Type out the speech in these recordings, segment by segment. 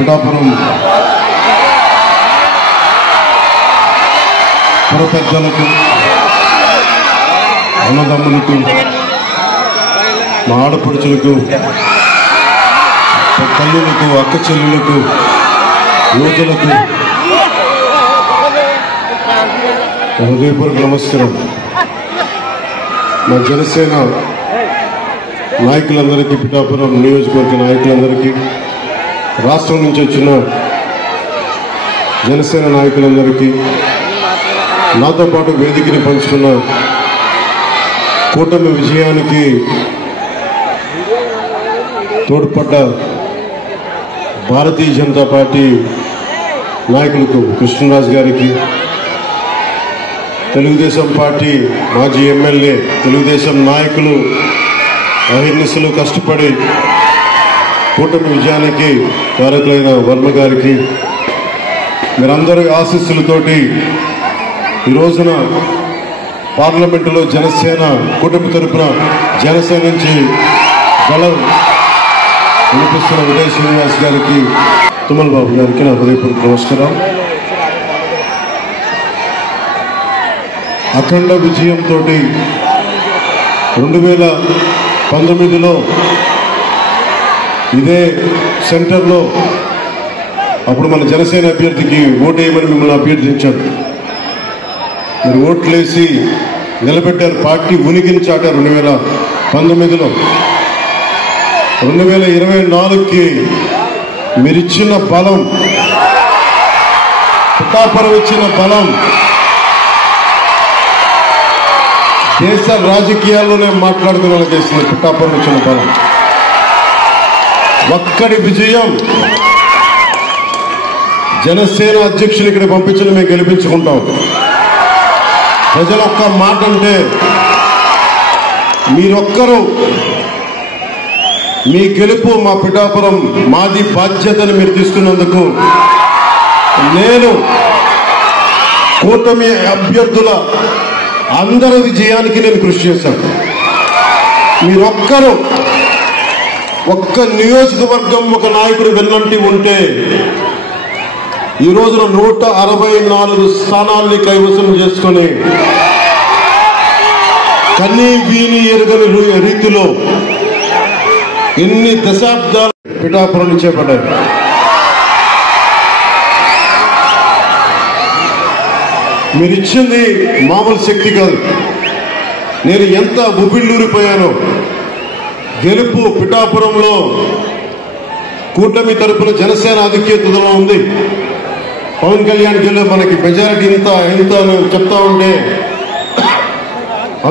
పిఠాపురం పుర పెద్దలకు, అన్నదమ్ములకు, మా ఆడపడుచులకు, తల్లులకు, అక్క చెల్లెలకు, యువతులకు హృదయపూర్వక నమస్కారం. మా జనసేన నాయకులందరికీ, పిఠాపురం నియోజకవర్గ నాయకులందరికీ, రాష్ట్రం నుంచి వచ్చిన జనసేన నాయకులందరికీ, నాతో పాటు వేదికని పంచుకున్న కూటమి విజయానికి తోడ్పడ్డ భారతీయ జనతా పార్టీ నాయకులకు, కృష్ణరాజు గారికి, తెలుగుదేశం పార్టీ మాజీ ఎమ్మెల్యే, తెలుగుదేశం నాయకులు అహిర్నిశలు కష్టపడి కూటమి విజయానికి కారకులైన వర్మ గారికి, మీరందరి ఆశీస్సులతోటి ఈ రోజున పార్లమెంటులో జనసేన కూటమి తరపున జనసేన నుంచి గళం వినిపిస్తున్న ఉదయ్ శ్రీనివాస్ గారికి, తుమ్మల బాబు గారికి నా హృదయపూర్వక నమస్కారం. అఖండ విజయంతో 2019లో ఇదే సెంటర్లో అప్పుడు మన జనసేన అభ్యర్థికి ఓటేయమని మిమ్మల్ని అభ్యర్థించాడు. మీరు ఓట్లేసి నిలబెట్టారు. పార్టీ ఉనికిని చాటారు 2019లో. 2024కి మీరిచ్చిన బలం, పిఠాపురం ఇచ్చిన బలం దేశ రాజకీయాల్లోనే మాట్లాడుకునే చేసింది. పిఠాపురం ఇచ్చిన బలం, ఒక్కడి విజయం. జనసేన అధ్యక్షులు ఇక్కడ పంపించిన మేము గెలిపించుకుంటాం. ప్రజలు ఒక్క మాట అంటే మీరొక్కరు మీ గెలుపు మా పిఠాపురం మాది బాధ్యతను మీరు తీసుకున్నందుకు నేను కూటమి అభ్యర్థుల అందరి విజయానికి నేను కృషి చేశాను. మీరొక్కరు ఒక్క నియోజకవర్గం ఒక నాయకుడు వెన్నంటి ఉంటే ఈ రోజున 164 స్థానాల్ని కైవసం చేసుకుని కన్నీ వీని ఎరుగని రీతిలో ఎన్ని దశాబ్దాలు పిఠాపురం నుంచే పడ్డాయి. మీరిచ్చింది మామూలు శక్తి కాదు. నేను ఎంత ఉబిళ్ళూరిపోయానో. గెలుపు పిఠాపురంలో కూటమి తరపున జనసేన ఆధిక్యతలో ఉంది. పవన్ కళ్యాణ్ గెలు మనకి మెజారిటీ ఇంత చెప్తా ఉంటే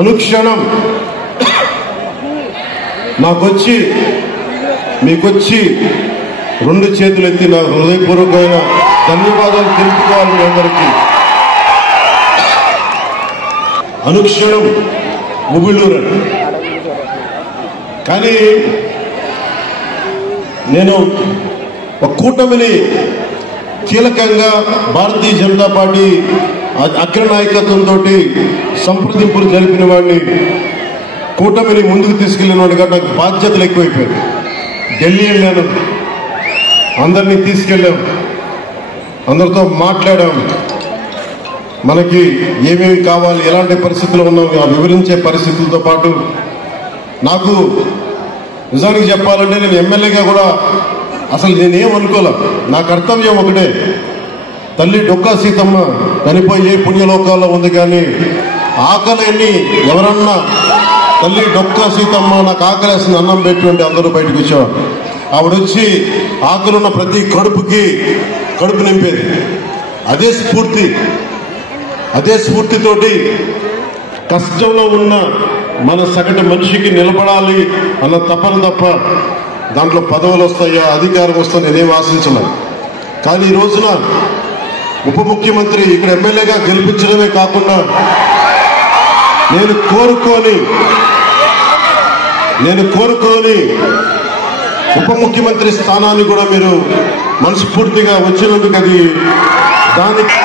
అనుక్షణం నాకొచ్చి మీకొచ్చి 2 చేతులు ఎత్తి నా హృదయపూర్వకమైన ధన్యవాదాలు తెలుపుకోవాలి. మీ అందరికీ అనుక్షణం ఉబిళ్ళూరు. కానీ నేను ఒక కూటమిని కీలకంగా భారతీయ జనతా పార్టీ అగ్ర నాయకత్వంతో సంప్రదింపులు జరిపిన వాడిని, కూటమిని ముందుకు తీసుకెళ్లిన వాడిగా నాకు బాధ్యతలు ఎక్కువైపోయాయి. ఢిల్లీ వెళ్ళాను, అందరినీ తీసుకెళ్ళాం, అందరితో మాట్లాడాం. మనకి ఏమేమి కావాలి, ఎలాంటి పరిస్థితుల్లో ఉన్నాం వివరించే పరిస్థితులతో పాటు నాకు నిజానికి చెప్పాలంటే నేను ఎమ్మెల్యేగా కూడా అసలు నేనేమనుకోలే. నా కర్తవ్యం ఒకటే, తల్లి డొక్కా సీతమ్మ చనిపోయి పుణ్యలోకాల్లో ఉంది. కానీ ఆకలిని ఎవరన్నా తల్లి డొక్కా సీతమ్మ నాకు ఆకలేస్తుంది అన్నం పెట్టి అందరూ బయటకు వచ్చేవారు. ఆవిడొచ్చి ఆకలున్న ప్రతి కడుపు నింపేది. అదే స్ఫూర్తితోటి కష్టంలో ఉన్న మన సగటు మనిషికి నిలబడాలి అన్న తపన తప్ప దాంట్లో పదవులు వస్తాయా, అధికారం వస్తాయో నేనేం ఆశించలేదు. కానీ ఈ రోజున ఉప ముఖ్యమంత్రి ఇక్కడ ఎమ్మెల్యేగా గెలిపించడమే కాకుండా నేను కోరుకోని ఉప ముఖ్యమంత్రి స్థానాన్ని కూడా మీరు మనస్ఫూర్తిగా వచ్చినందుకు అది దానికి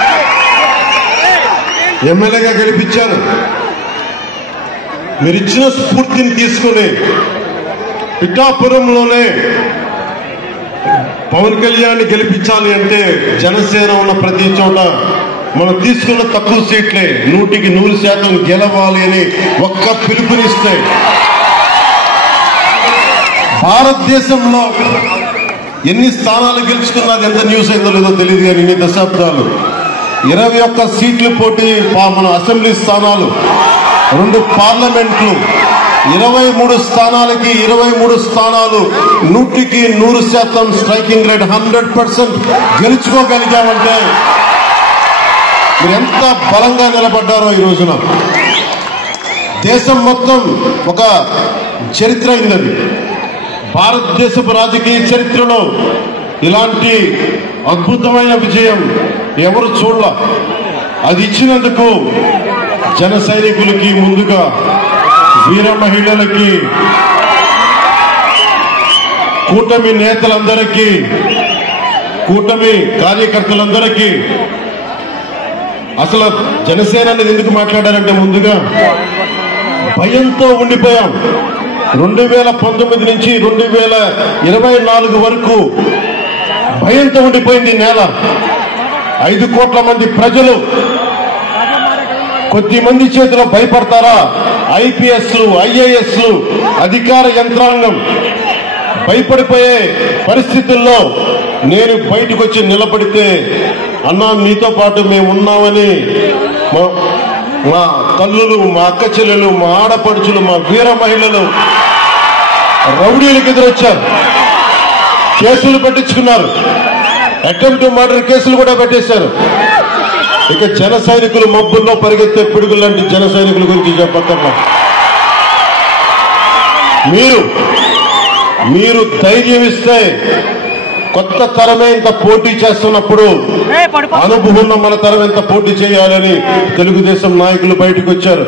ఎమ్మెల్యేగా గెలిపించారు. మీరిచ్చిన స్ఫూర్తిని తీసుకుని పిఠాపురంలోనే పవన్ కళ్యాణ్ గెలిపించాలి అంటే జనసేన ఉన్న ప్రతి చోట మనం తీసుకున్న తక్కువ సీట్లే 100% గెలవాలి అని ఒక్క పిలుపునిస్తే భారతదేశంలో ఎన్ని స్థానాలు గెలుచుకున్నది ఎంత న్యూస్ అయిందో లేదో తెలియదు కానీ ఇన్ని దశాబ్దాలు 21 సీట్లు పోటీ మన అసెంబ్లీ స్థానాలు 2 పార్లమెంట్లు 23 స్థానాలకి 23 స్థానాలు 100% స్ట్రైకింగ్ రేట్ 100% గెలుచుకోగలిగామంటే మీరు ఎంత బలంగా నిలబడ్డారో ఈ రోజున దేశం మొత్తం ఒక చరిత్ర అయింది. భారతదేశపు రాజకీయ చరిత్రలో ఇలాంటి అద్భుతమైన విజయం ఎవరు చూడాల. అది ఇచ్చినందుకు జన సైనికులకి, ముందుగా వీర మహిళలకి, కూటమి నేతలందరికీ, కూటమి కార్యకర్తలందరికీ, అసలు జనసేన అనేది ఎందుకు మాట్లాడారంటే ముందుగా భయంతో ఉండిపోయాం. 2019 నుంచి 2024 వరకు భయంతో ఉండిపోయింది నేల. 5 కోట్ల మంది ప్రజలు కొద్ది మంది చేతిలో భయపడతారా? ఐపీఎస్లు, ఐఏఎస్లు, అధికార యంత్రాంగం భయపడిపోయే పరిస్థితుల్లో నేను బయటకు వచ్చి నిలబడితే, అన్నా మీతో పాటు మేము ఉన్నామని మా తల్లులు, మా అక్క చెల్లెలు, మా ఆడపడుచులు, మా వీర మహిళలు రౌడీలకు ఎదురొచ్చారు. కేసులు పెట్టించుకున్నారు. అటెంప్ట్ మర్డర్ కేసులు కూడా పెట్టేశారు. ఇక జన సైనికులు మబ్బుల్లో పరిగెత్తే పిడుగులు లాంటి జన సైనికుల గురించి చెప్పక్కర్లా. మీరు ధైర్యం ఇస్తే కొత్త తరమే ఇంత పోటీ చేస్తున్నప్పుడు అనుభవం ఉన్న మన తరం ఎంత పోటీ చేయాలని తెలుగుదేశం నాయకులు బయటకు వచ్చారు.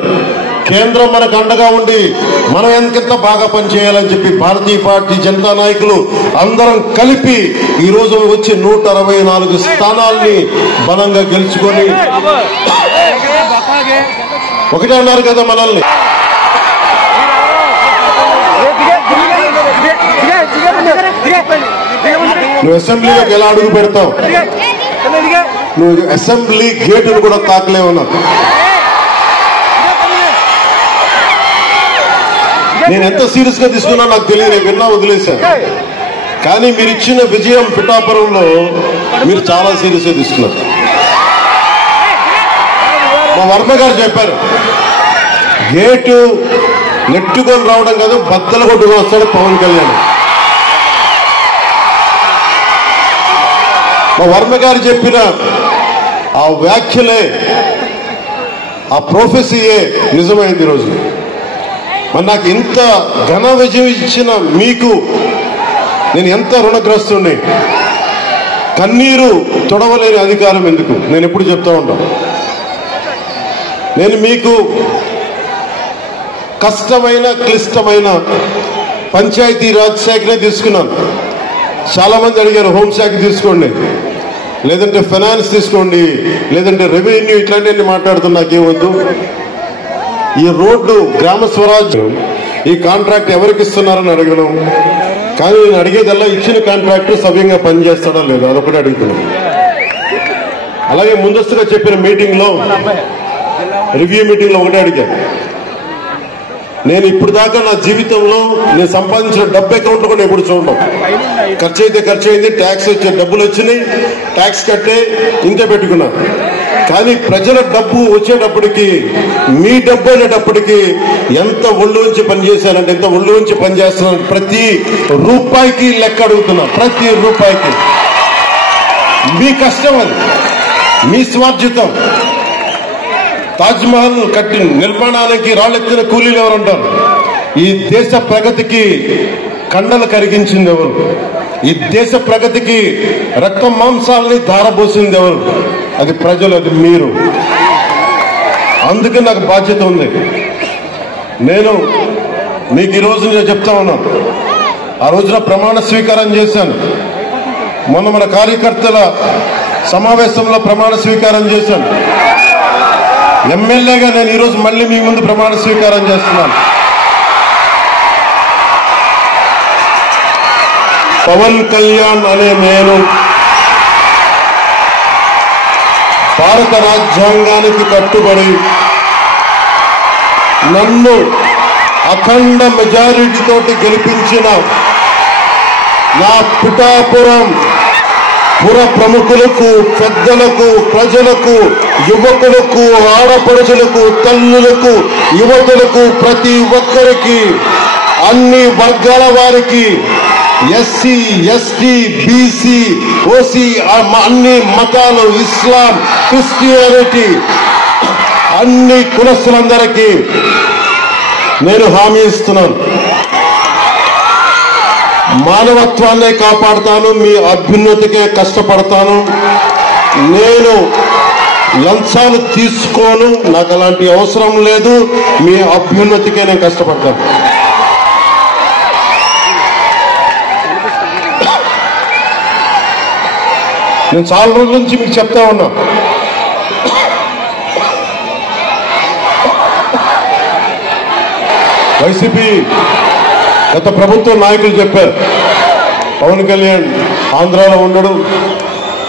కేంద్రం మనకు అండగా ఉండి మనం ఎంతెంత బాగా పనిచేయాలని చెప్పి భారతీయ పార్టీ జనతా నాయకులు అందరం కలిపి ఈ రోజు వచ్చి 164 స్థానాల్ని బలంగా గెలుచుకొని ఒకటే అన్నారు కదా మనల్ని. నువ్వు అసెంబ్లీలోకి ఎలా అడుగు పెడతావు? నువ్వు అసెంబ్లీ గేటును కూడా తాకలేవన్నా. నేను ఎంత సీరియస్ గా తీసుకున్నా నాకు తెలియదు, నేను విన్నా వదిలేశాను. కానీ మీరు ఇచ్చిన విజయం పిఠాపురంలో మీరు చాలా సీరియస్ గా తీసుకున్నారు. మా వర్మ గారు చెప్పారు, గేటు నెట్టుకొని రావడం కాదు, బద్దలు కొట్టుకొని వస్తాడు పవన్ కళ్యాణ్. మా వర్మ గారు చెప్పిన ఆ వ్యాఖ్యలే, ఆ ప్రొఫెసీయే నిజమైంది ఈరోజు. మరి నాకు ఇంత ఘన విజయం ఇచ్చిన మీకు నేను ఎంత రుణగ్రస్తుని. కన్నీరు తొడవలేని అధికారం ఎందుకు? నేను ఎప్పుడు చెప్తా ఉంటాను. నేను మీకు కష్టమైన, క్లిష్టమైన పంచాయతీ రాజ్ శాఖనే తీసుకున్నాను. చాలా మంది అడిగారు హోంశాఖ తీసుకోండి, లేదంటే ఫైనాన్స్ తీసుకోండి, లేదంటే రెవెన్యూ, ఇట్లాంటివన్నీ మాట్లాడుతున్నా. నాకేమొద్దు. ఈ రోడ్డు గ్రామ స్వరాజ్యం ఈ కాంట్రాక్ట్ ఎవరికి ఇస్తున్నారని అడగడం. కానీ నేను అడిగేదల్లా ఇచ్చిన కాంట్రాక్టర్ సవ్యంగా పనిచేస్తాడో లేదో అదొకటి అడుగుతున్నాను. అలాగే ముందస్తుగా చెప్పిన మీటింగ్ లో, రివ్యూ మీటింగ్ లో ఒకటే అడిగా. నేను ఇప్పుడు దాకా నా జీవితంలో నేను సంపాదించిన డబ్బు అకౌంట్ కూడా ఎప్పుడు చూడడం. ఖర్చు అయితే ఖర్చు అయింది, ట్యాక్స్ వచ్చే డబ్బులు వచ్చినాయి, ట్యాక్స్ కట్టే ఇంతే పెట్టుకున్నా. కానీ ప్రజల డబ్బు వచ్చేటప్పటికి, మీ డబ్బు అనేటప్పటికి ఎంత ఒళ్ళు నుంచి పనిచేశానంటే, ఎంత ఒళ్ళు నుంచి పనిచేస్తున్నాను. ప్రతి రూపాయికి లెక్క అడుగుతున్నా. ప్రతి రూపాయికి మీ కష్టం, అది మీ స్వార్జితం. తాజ్మహల్ కట్టి నిర్మాణానికి రాళ్ళెత్తిన కూలీలు ఎవరంటారు? ఈ దేశ ప్రగతికి కండలు కరిగించింది ఎవరు? ఈ దేశ ప్రగతికి రక్త మాంసాలని ధారపోసింది ఎవరు? అది ప్రజలు, అది మీరు. అందుకే నాకు బాధ్యత ఉంది. నేను మీకు ఈరోజు నేను చెప్తా ఉన్నాను, ఆ రోజున ప్రమాణ స్వీకారం చేశాను. మొన్న మన కార్యకర్తల సమావేశంలో ప్రమాణ స్వీకారం చేశాను. ఎమ్మెల్యేగా నేను ఈరోజు మళ్ళీ మీ ముందు ప్రమాణ స్వీకారం చేస్తున్నాను. పవన్ కళ్యాణ్ అనే నేను భారత రాజ్యాంగానికి కట్టుబడి నన్ను అఖండ మెజారిటీ తోటి గెలిపించిన నా పిఠాపురం పుర ప్రముఖులకు, పెద్దలకు, ప్రజలకు, యువకులకు, ఆడపడుచులకు, తల్లులకు, యువతులకు, ప్రతి ఒక్కరికి, అన్ని వర్గాల వారికి, ఎస్సీ, ఎస్టీ, బీసీ, ఓసీ, అన్ని మతాలు, ఇస్లాం, క్రిస్టియానిటీ, అన్ని కులస్తులందరికీ నేను హామీ ఇస్తున్నాను. మానవత్వాన్నే కాపాడుతాను, మీ అభ్యున్నతికే కష్టపడతాను. నేను లంచాలు తీసుకోను, నాకు అలాంటి అవసరం లేదు. మీ అభ్యున్నతికే నేను కష్టపడతాను. నేను చాలా రోజుల నుంచి మీకు చెప్తా ఉన్నా, వైసీపీ గత ప్రభుత్వ నాయకులు చెప్పారు, పవన్ కళ్యాణ్ ఆంధ్రాలో ఉండడు,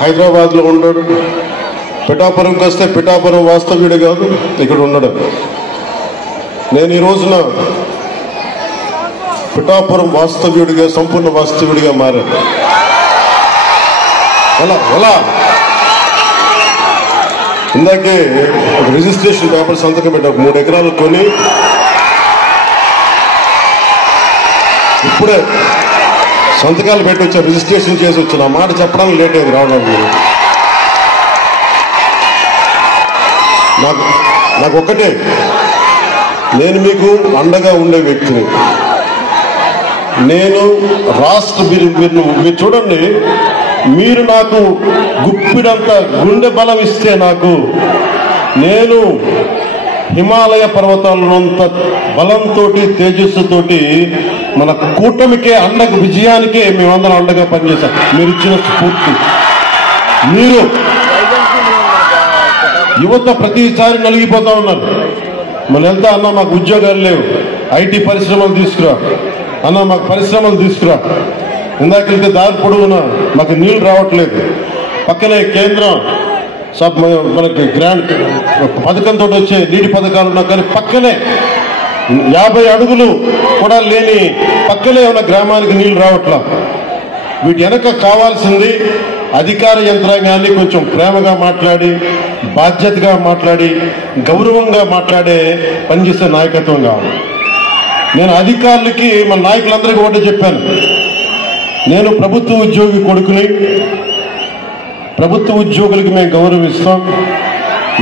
హైదరాబాద్లో ఉండడు, పిఠాపురంకి వస్తే పిఠాపురం వాస్తవ్యుడు కాదు, ఇక్కడ ఉండడు. నేను ఈ రోజున పిఠాపురం వాస్తవ్యుడిగా, సంపూర్ణ వాస్తవ్యుడిగా మారాను. ఎలా ఇందాకే ఒక రిజిస్ట్రేషన్ పేపర్ సంతకం పెట్టా, 3 ఎకరాలు కొని ఇప్పుడే సంతకాలు పెట్టి వచ్చా, రిజిస్ట్రేషన్ చేసి వచ్చాను. ఆ మాట చెప్పడానికి లేట్ అయింది రావడానికి. నాకు ఒక్కటే, నేను మీకు అండగా ఉండే వ్యక్తిని. నేను రాష్ట్ర మీరు చూడండి, మీరు నాకు గుప్పిడంత గుండె బలం ఇస్తే నాకు, నేను హిమాలయ పర్వతాలనంత బలంతో, తేజస్సుతోటి మన కూటమికే, అండకు, విజయానికే మేమందరం అండగా పనిచేశాం. మీరు ఇచ్చిన స్ఫూర్తి. మీరు యువత ప్రతిసారి నలిగిపోతా ఉన్నారు. మన వెళ్తా అన్న మాకు ఉద్యోగాలు లేవు, ఐటీ పరిశ్రమలు తీసుకురా అన్న, మాకు పరిశ్రమలు తీసుకురా. ఇందాకెళ్తే దారి పొడుగున మాకు నీళ్లు రావట్లేదు. పక్కనే కేంద్రం మనకి గ్రాంట్ పథకంతో వచ్చే నీటి పథకాలు ఉన్నా కానీ పక్కనే 50 అడుగులు కూడా లేని పక్కనే ఉన్న గ్రామానికి నీళ్లు రావట్లా. వీటి వెనక కావాల్సింది అధికార యంత్రాంగాన్ని కొంచెం ప్రేమగా మాట్లాడి, బాధ్యతగా మాట్లాడి, గౌరవంగా మాట్లాడే పనిచేసే నాయకత్వం కావాలి. నేను అధికారులకి, మన నాయకులందరికీ ఒకటే చెప్పాను, నేను ప్రభుత్వ ఉద్యోగి కొడుకుని, ప్రభుత్వ ఉద్యోగులకి మేము గౌరవిస్తాం.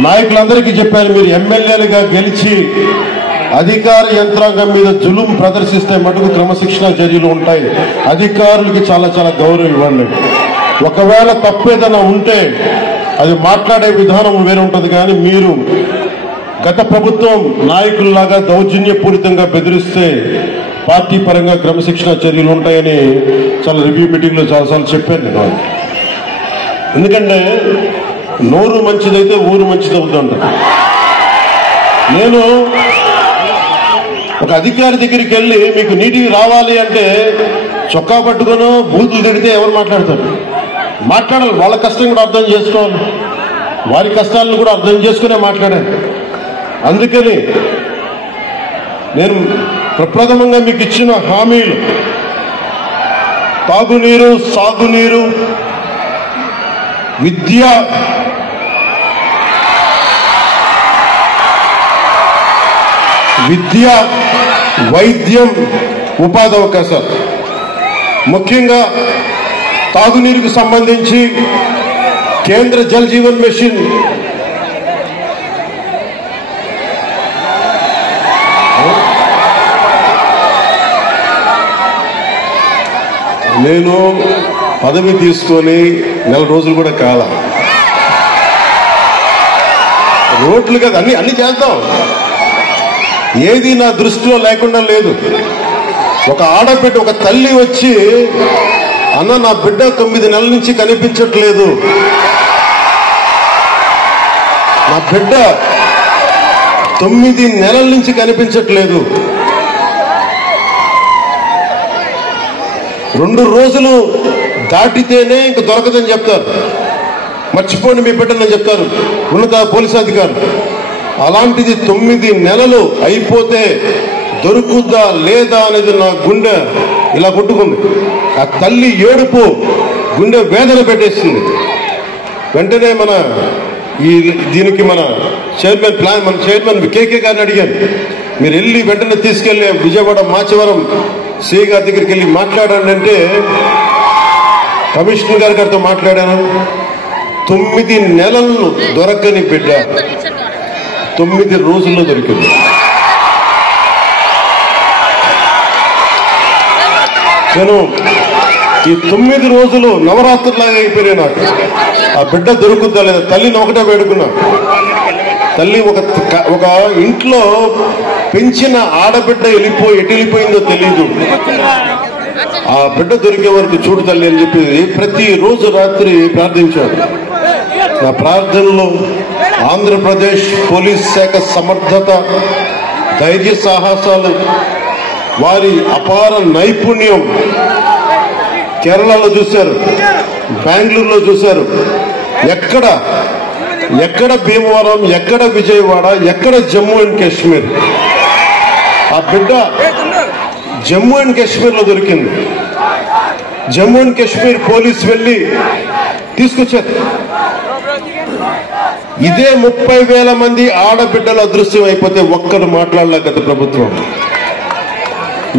నాయకులందరికీ చెప్పాను, మీరు ఎమ్మెల్యేలుగా గెలిచి అధికార యంత్రాంగం మీద జులుం ప్రదర్శిస్తే మటుకు క్రమశిక్షణ చర్యలు ఉంటాయి. అధికారులకి చాలా చాలా గౌరవం ఇవ్వండి. ఒకవేళ తప్పేదైనా ఉంటే అది మాట్లాడే విధానం వేరే ఉంటుంది. కానీ మీరు గత ప్రభుత్వం నాయకుల్లాగా దౌర్జన్యపూరితంగా బెదిరిస్తే పార్టీ పరంగా క్రమశిక్షణ చర్యలు ఉంటాయని చాలా రివ్యూ మీటింగ్లో చాలాసార్లు చెప్పాను నేను. ఎందుకంటే నోరు మంచిదైతే ఊరు మంచిది అవుతుంట. నేను ఒక అధికారి దగ్గరికి వెళ్ళి మీకు నీటికి రావాలి అంటే చొక్కా పట్టుకునో బూతులు తిడితే ఎవరు మాట్లాడతారు? మాట్లాడాలి. వాళ్ళ కష్టం కూడా అర్థం చేసుకోవాలి, వారి కష్టాలను కూడా అర్థం చేసుకునే మాట్లాడాలి. అందుకని నేను ప్రప్రథమంగా మీకు ఇచ్చిన హామీలు తాగునీరు, సాగునీరు, విద్య, వైద్యం, ఉపాధి అవకాశాలు, ముఖ్యంగా తాగునీరుకు సంబంధించి కేంద్ర జల్ జీవన్ మిషన్ నేను పదవి తీసుకొని 4 రోజులు కూడా కాల. రోడ్లు కదా అన్ని చేద్దాం, ఏది నా దృష్టిలో లేకుండా లేదు. ఒక ఆడబిడ్డ, ఒక తల్లి వచ్చి, అన్న నా బిడ్డ 9 నెలల నుంచి కనిపించట్లేదు, నా బిడ్డ 9 నెలల నుంచి కనిపించట్లేదు, 2 రోజులు దాటితేనే ఇంక దొరకదని చెప్తారు. మర్చిపోండి మీ బిడ్డలని చెప్తారు ఉన్నత పోలీసు అధికారులు. అలాంటిది 9 నెలలు అయిపోతే దొరుకుద్దా లేదా అనేది నా గుండె ఇలా కొట్టుకుంది. ఆ తల్లి ఏడుపు గుండె వేదన పెట్టేస్తుంది. వెంటనే దీనికి మన చైర్మన్ కేకే గారిని అడిగాను, మీరు వెళ్ళి వెంటనే తీసుకెళ్లి విజయవాడ మాచవరం సిఐ గారి దగ్గరికి వెళ్ళి మాట్లాడండి అంటే కమిషనర్ గారితో మాట్లాడాను. 9 నెలలు దొరకని బిడ్డ 9 రోజుల్లో దొరికింది. నేను ఈ 9 రోజులు నవరాత్రులాగా అయిపోయినాయి. నాకు ఆ బిడ్డ దొరుకుద్దా లేదా తల్లిని ఒకటే వేడుకున్నా. తల్లి ఒక ఇంట్లో పెంచిన ఆడబిడ్డ ఎటు వెళ్ళిపోయిందో తెలియదు. ఆ బిడ్డ దొరికే వరకు చూడు తల్లి అని చెప్పి ప్రతిరోజు రాత్రి ప్రార్థించాడు. నా ప్రార్థనలో ఆంధ్రప్రదేశ్ పోలీస్ శాఖ సమర్థత, ధైర్య సాహసాలు, వారి అపార నైపుణ్యం కేరళలో చూశారు, బెంగళూరులో చూశారు. ఎక్కడ భీమవరం, ఎక్కడ విజయవాడ, ఎక్కడ జమ్మూ అండ్ కాశ్మీర్. ఆ బిడ్డ జమ్మూ అండ్ కాశ్మీర్ లో దొరికింది. జమ్మూ అండ్ కాశ్మీర్ పోలీసు వెళ్లి తీసుకొచ్చారు. ఇదే 30,000 మంది ఆడబిడ్డలు అదృశ్యం అయిపోతే ఒక్కరు మాట్లాడలే గత ప్రభుత్వం.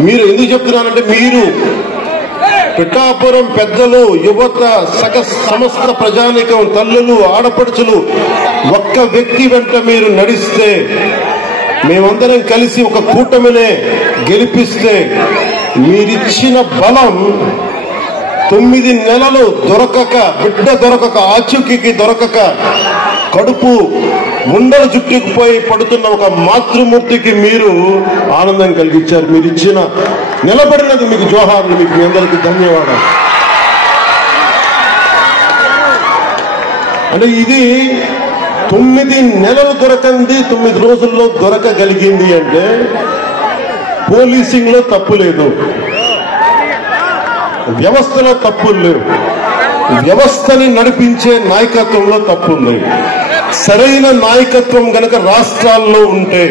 మీరు ఎందుకు చెప్తున్నానంటే, మీరు పిఠాపురం పెద్దలు, యువత, సమస్త ప్రజానీకం, తల్లులు, ఆడపడుచులు ఒక్క వ్యక్తి వెంట మీరు నడిస్తే, మేమందరం కలిసి ఒక కూటమినే గెలిపిస్తే, మీరిచ్చిన బలం 9 నెలలు దొరకక, బిడ్డ దొరకక, ఆచూకీకి దొరకక, కడుపు ముండలు చుట్టుకుపోయి పడుతున్న ఒక మాతృమూర్తికి మీరు ఆనందం కలిగించారు. మీరు ఇచ్చిన నిలబడినది మీకు జోహార్లు, మీకు మీ అందరికీ ధన్యవాదాలు. అంటే ఇది 9 నెలలు దొరకంది 9 రోజుల్లో దొరకగలిగింది అంటే పోలీసింగ్ లో తప్పు లేదు, వ్యవస్థలో తప్పులు లేవు, వ్యవస్థని నడిపించే నాయకత్వంలో తప్పు ఉంది. సరైన నాయకత్వం గనక రాష్ట్రాల్లో ఉంటే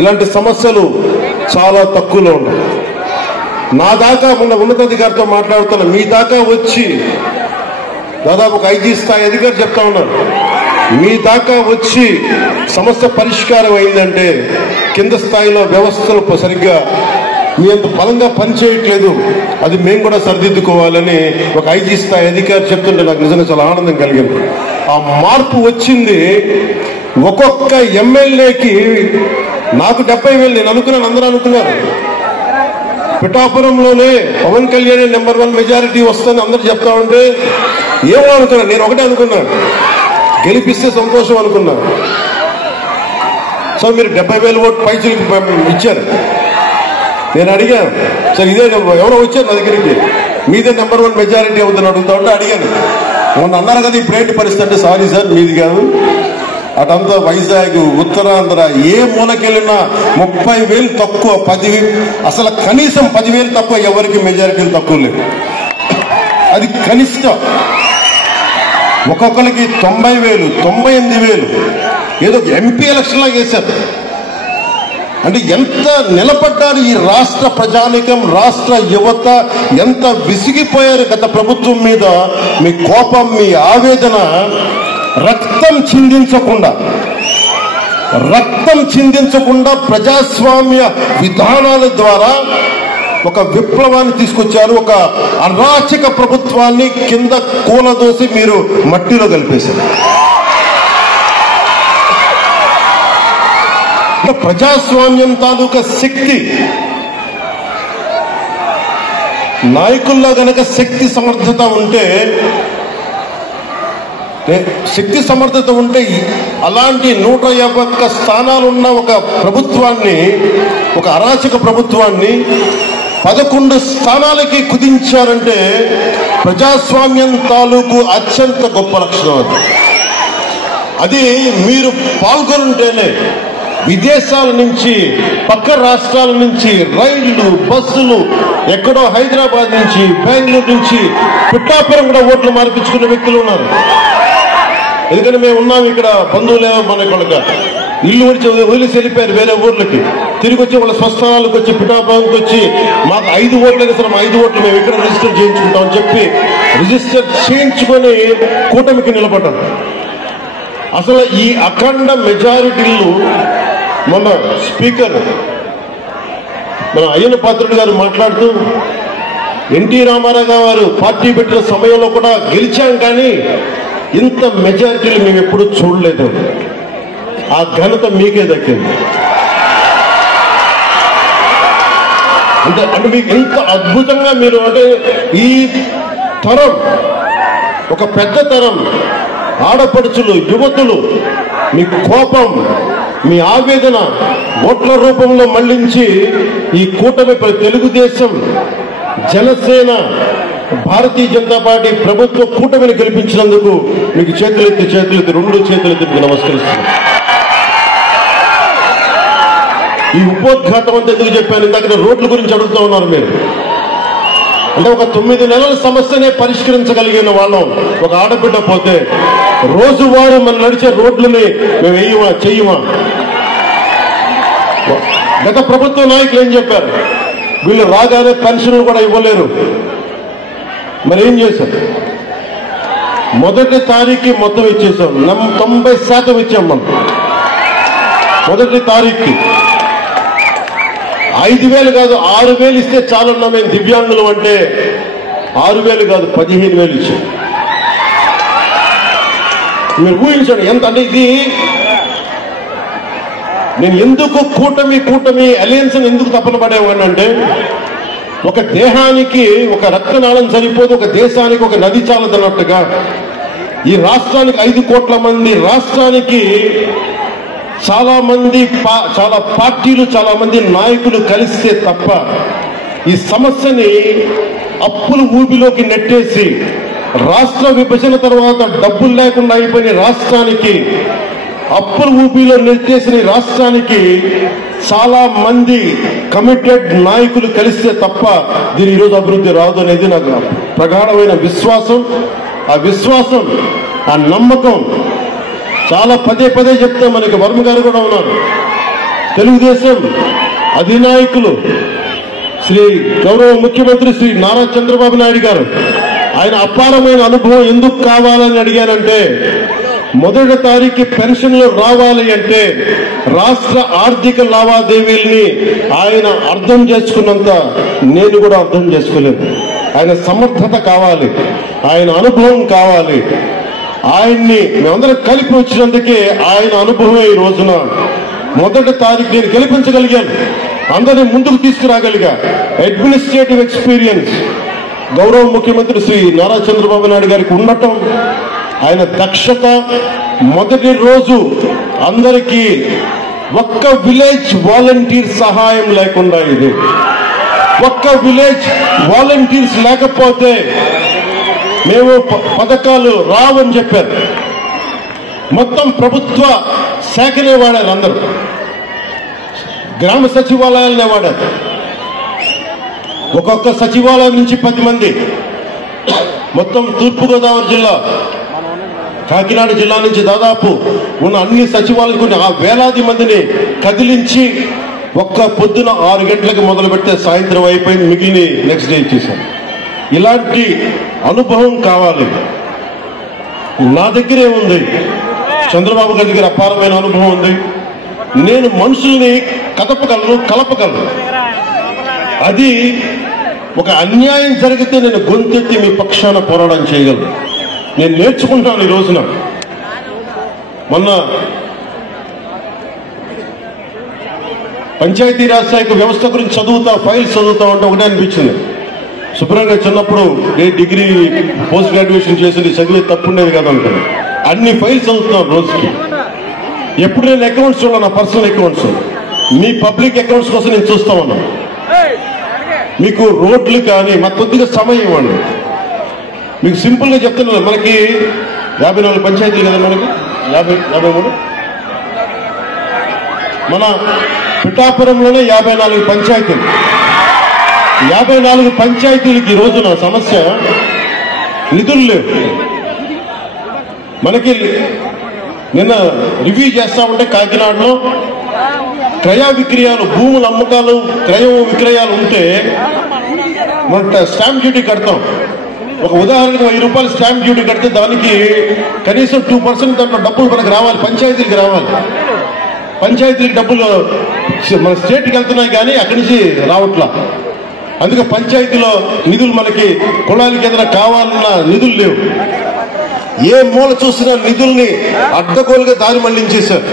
ఇలాంటి సమస్యలు చాలా తక్కువలో ఉన్నాయి. నా దాకా ఉన్నతాధికారితో మాట్లాడుతున్నా, మీ దాకా వచ్చి దాదాపు ఒక ఐజీ స్థాయి అధికారి చెప్తా ఉన్నారు, మీ దాకా వచ్చి సమస్య పరిష్కారం అయిందంటే కింద స్థాయిలో వ్యవస్థలు సరిగ్గా మీ అంత బలంగా పనిచేయట్లేదు, అది మేము కూడా సరిదిద్దుకోవాలని ఒక ఐజీ స్థాయి అధికారి చెప్తుంటే నాకు నిజంగా చాలా ఆనందం కలిగింది. ఆ మార్పు వచ్చింది. ఒక్కొక్క ఎమ్మెల్యేకి నాకు 70,000 నేను అనుకున్నాను, అందరూ అనుకున్నారు. పిఠాపురంలోనే పవన్ కళ్యాణ్ నెంబర్ 1 మెజారిటీ వస్తుందని అందరూ చెప్తా ఉంటే ఏమో అనుకున్నాను. నేను ఒకటే అనుకున్నాను, గెలిపిస్తే సంతోషం అనుకున్నా. సో మీరు 70,000 ఓటు పైసలు ఇచ్చారు. నేను అడిగాను, సార్ ఇదే ఎవరో వచ్చారు నా దగ్గరికి, మీదే నెంబర్ 1 మెజారిటీ అవుతుంది అడుగుతా ఉంటే అడిగాను. మొన్న అన్నారు కదా ఇప్పుడేంటి పరిస్థితి అంటే, సారీ సార్ మీది కాదు, అటంతా వైజాగ్, ఉత్తరాంధ్ర ఏ మూలకెళ్ళినా 30,000 తక్కువ, 10,000 అసలు కనీసం 10,000 తక్కువ, ఎవరికి మెజారిటీలు తక్కువ లేదు. అది కనిష్టం. ఒక్కొక్కరికి 90,000, 98,000 ఏదో ఎంపీ ఎలక్షన్ లాగా వేశారు. అంటే ఎంత నిలబడ్డారు ఈ రాష్ట్ర ప్రజానికం, రాష్ట్ర యువత ఎంత విసిగిపోయారు గత ప్రభుత్వం మీద. మీ కోపం, మీ ఆవేదన రక్తం చిందించకుండా ప్రజాస్వామ్య విధానాల ద్వారా ఒక విప్లవాన్ని తీసుకొచ్చారు. ఒక అరాచక ప్రభుత్వాన్ని కింద కూలదోసి మీరు మట్టిలో కలిపేశారు. ప్రజాస్వామ్యం తాలూకా శక్తి, నాయకుల్లో గనక శక్తి సమర్థత ఉంటే అలాంటి 151 స్థానాలున్న ఒక ప్రభుత్వాన్ని, ఒక అరాచక ప్రభుత్వాన్ని 11 స్థానాలకి కుదించారంటే ప్రజాస్వామ్యం తాలూకు అత్యంత గొప్ప లక్షణం. అది మీరు పాల్గొంటేనే విదేశాల నుంచి, పక్క రాష్ట్రాల నుంచి రైళ్లు, బస్సులు, ఎక్కడో హైదరాబాద్ నుంచి, బెంగళూరు నుంచి, పిఠాపురం కూడా ఓట్లు మార్పించుకున్న వ్యక్తులు ఉన్నారు. ఎందుకంటే మేము ఉన్నాం ఇక్కడ, బంధువులేమో మన ఇక్కడ ఇల్లు వదిలేసి వెళ్ళిపోయారు వేరే ఊర్లకి. తిరిగి వచ్చి వాళ్ళ స్వస్థానాలకు వచ్చి, పిఠాపురంకి వచ్చి మాకు 5 ఓట్లకి సరే 5 ఓట్లు మేము ఇక్కడ రిజిస్టర్ చేయించుకుంటామని చెప్పి రిజిస్టర్ చేయించుకొని కూటమికి నిలబడ్డారు. అసలు ఈ అఖండ మెజారిటీలు మన స్పీకర్ మన అయ్యన్న పాత్రుడు గారు మాట్లాడుతూ, ఎన్టీ రామారావు గారు పార్టీ పెట్టిన సమయంలో కూడా గెలిచాం కానీ ఇంత మెజారిటీలు మేము ఎప్పుడు చూడలేదు, ఆ ఘనత మీకే దక్కింది. అంటే మీకు ఎంత అద్భుతంగా మీరు, అంటే ఈ తరం, ఒక పెద్ద తరం ఆడపడుచులు, యువతులు మీ కోపం, మీ ఆవేదన ఓట్ల రూపంలో మళ్లించి ఈ కూటమి తెలుగుదేశం, జనసేన, భారతీయ జనతా పార్టీ ప్రభుత్వ కూటమిని గెలిపించినందుకు మీకు చేతులెత్తి 2 చేతులెత్తి మీకు నమస్కరిస్తున్నాను. ఈ ఉపోద్ఘాతం అంతా ఎందుకు చెప్పాను? ఇందాక రోడ్ల గురించి అడుగుతూ ఉన్నారు మీరు. అంటే ఒక 9 నెలల సమస్యనే పరిష్కరించగలిగిన వాళ్ళం ఒక ఆడబిడ్డ పోతే, రోజువారీ మనం నడిచే రోడ్లని మేము వేయమా, చెయ్యమా? గత ప్రభుత్వ నాయకులు ఏం చెప్పారు? వీళ్ళు రాగానే పెన్షన్లు కూడా ఇవ్వలేరు. మరి ఏం చేశారు? మొదటి తారీఖుకి మొత్తం ఇచ్చేసాం, 90% ఇచ్చాం మనం. మొదటి తారీఖుకి 5,000 కాదు 6,000 ఇస్తే చాలన్నా మేము దివ్యాంగులు అంటే 6,000 కాదు 15,000 ఇచ్చాం. మీరు ఊహించండి ఎంత. అంటే ఇది నేను ఎందుకు కూటమి అలయన్స్ ఎందుకు తప్పన పడేవాడిని అంటే, ఒక దేహానికి ఒక రక్తనాళం సరిపోదు, ఒక దేశానికి ఒక నది చాలదన్నట్టుగా ఈ రాష్ట్రానికి 5 కోట్ల మంది, రాష్ట్రానికి చాలా మంది, చాలా పార్టీలు, చాలా మంది నాయకులు కలిస్తే తప్ప ఈ సమస్యని అప్పుల ఊబిలోకి నెట్టేసి, రాష్ట్ర విభజన తర్వాత డబ్బులు లేకుండా అయిపోయిన రాష్ట్రానికి, అప్పుల ఊబిలో నెట్టేసిన రాష్ట్రానికి చాలా మంది కమిటెడ్ నాయకులు కలిస్తే తప్ప దీని ఈరోజు అభివృద్ధి రాదు అనేది నాకు ప్రగాఢమైన విశ్వాసం. ఆ విశ్వాసం, ఆ నమ్మకం చాలా పదే చెప్తే, మనకి వర్మ గారు కూడా ఉన్నారు, తెలుగుదేశం అధినాయకులు శ్రీ గౌరవ ముఖ్యమంత్రి శ్రీ నారా చంద్రబాబు నాయుడు గారు, ఆయన అపారమైన అనుభవం ఎందుకు కావాలని అడిగానంటే, మొదటి తారీఖు పెన్షన్లు రావాలి అంటే రాష్ట్ర ఆర్థిక లావాదేవీల్ని ఆయన అర్థం చేసుకున్నంత నేను కూడా అర్థం చేసుకోలేదు. ఆయన సమర్థత కావాలి, ఆయన అనుభవం కావాలి. ఆయన్ని మేమందరం కలిపి వచ్చినందుకే ఆయన అనుభవమే ఈ రోజున మొదటి తారీఖు నేను గెలిపించగలిగాను, అందరినీ ముందుకు తీసుకురాగలిగా. అడ్మినిస్ట్రేటివ్ ఎక్స్పీరియన్స్ గౌరవ ముఖ్యమంత్రి శ్రీ నారా చంద్రబాబు నాయుడు గారికి ఉండటం, ఆయన దక్షత. మొదటి రోజు అందరికీ ఒక్క విలేజ్ వాలంటీర్ సహాయం లేకుండా, ఇది ఒక్క విలేజ్ వాలంటీర్స్ లేకపోతే మేము పథకాలు రావని చెప్పారు. మొత్తం ప్రభుత్వ శాఖనే వాడారు, అందరూ గ్రామ సచివాలయాలనే వాడారు. ఒక్కొక్క సచివాలయం నుంచి 10 మంది. మొత్తం తూర్పుగోదావరి జిల్లా, కాకినాడ జిల్లా నుంచి దాదాపు ఉన్న అన్ని సచివాలయాలు కొన్ని వేలాది మందిని కదిలించి ఒక్క పొద్దున 6 గంటలకు మొదలు పెడితే సాయంత్రం అయిపోయింది, మిగిలిన నెక్స్ట్ డే ఇచ్చేసాం. ఇలాంటి అనుభవం కావాలి. నా దగ్గరే ఉంది, చంద్రబాబు గారి దగ్గర అపారమైన అనుభవం ఉంది. నేను మనుషుల్ని కలపగలను. అది ఒక అన్యాయం జరిగితే నేను గొంతెత్తి మీ పక్షాన పోరాటం చేయగలను. నేను నేర్చుకుంటాను ఈ రోజున. మొన్న పంచాయతీరాజ్ శాఖ వ్యవస్థ గురించి ఫైల్స్ చదువుతా ఉంటే ఒకటే అనిపించింది, శుభ్రంగా చిన్నప్పుడు డిగ్రీ పోస్ట్ గ్రాడ్యుయేషన్ చేసి చదివే తప్పుండేది కదా అనుకున్నాను. అన్ని ఫైల్స్ చదువుతున్నాను రోజుకి. ఎప్పుడు నేను అకౌంట్స్ చూడాలి, నా పర్సనల్ అకౌంట్స్, మీ పబ్లిక్ అకౌంట్స్ కోసం నేను చూస్తా ఉన్నాను. మీకు రోడ్లు కానీ మాకు కొద్దిగా సమయం ఇవ్వండి. మీకు సింపుల్ గా చెప్తున్నాను, మనకి 54 పంచాయతీలు కదా, మనకి 53 మన పిఠాపురంలోనే 54 పంచాయతీలు. 54 పంచాయతీలకి ఈ రోజున సమస్య నిధులు లేవు. మనకి నిన్న రివ్యూ చేస్తా ఉంటే కాకినాడలో క్రయ విక్రయాలు, భూముల అమ్మకాలు, క్రయం విక్రయాలు ఉంటే మన స్టాంప్ డ్యూటీ కడతాం. ఒక ఉదాహరణకు 1000 రూపాయలు స్టాంప్ డ్యూటీ కడితే దానికి కనీసం 2% దాంట్లో డబ్బులు మనకు రావాలి, పంచాయతీలకు రావాలి. పంచాయతీలకు డబ్బులు మన స్టేట్కి వెళ్తున్నాయి కానీ అక్కడి నుంచి రావట్లా. అందుకే పంచాయతీలో నిధులు మనకి కులాలకి ఏదైనా కావాలన్న నిధులు లేవు. ఏ మూల చూసినా నిధుల్ని అడ్డగోలుగా దారి మళ్లించేశారు.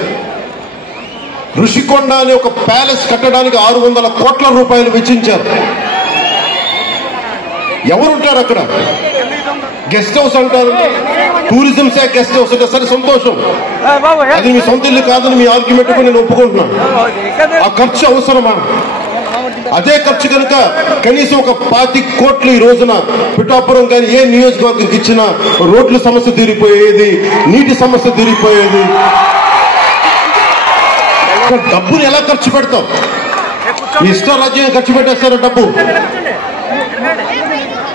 ఋషికొండ అనే ఒక ప్యాలెస్ కట్టడానికి 600 కోట్ల రూపాయలు వెచ్చించారు. ఎవరుంటారు అక్కడ? గెస్ట్ హౌస్ అంటారు, టూరిజం శాఖ గెస్ట్ హౌస్ అంటే సరే సంతోషం, అది మీ సొంత ఇల్లు కాదని మీ ఆర్గ్యుమెంట్ నేను ఒప్పుకుంటున్నాను. ఆ ఖర్చు అవసరమా? అదే ఖర్చు కనుక కనీసం ఒక 25 కోట్లు ఈ రోజున పిఠాపురం కానీ ఏ నియోజకవర్గంకి ఇచ్చినా రోడ్ల సమస్య తీరిపోయేది, నీటి సమస్య తీరిపోయేది. డబ్బులు ఎలా ఖర్చు పెడతాం? ఇష్టారాజ్యం ఖర్చు పెట్టేస్తారో డబ్బు.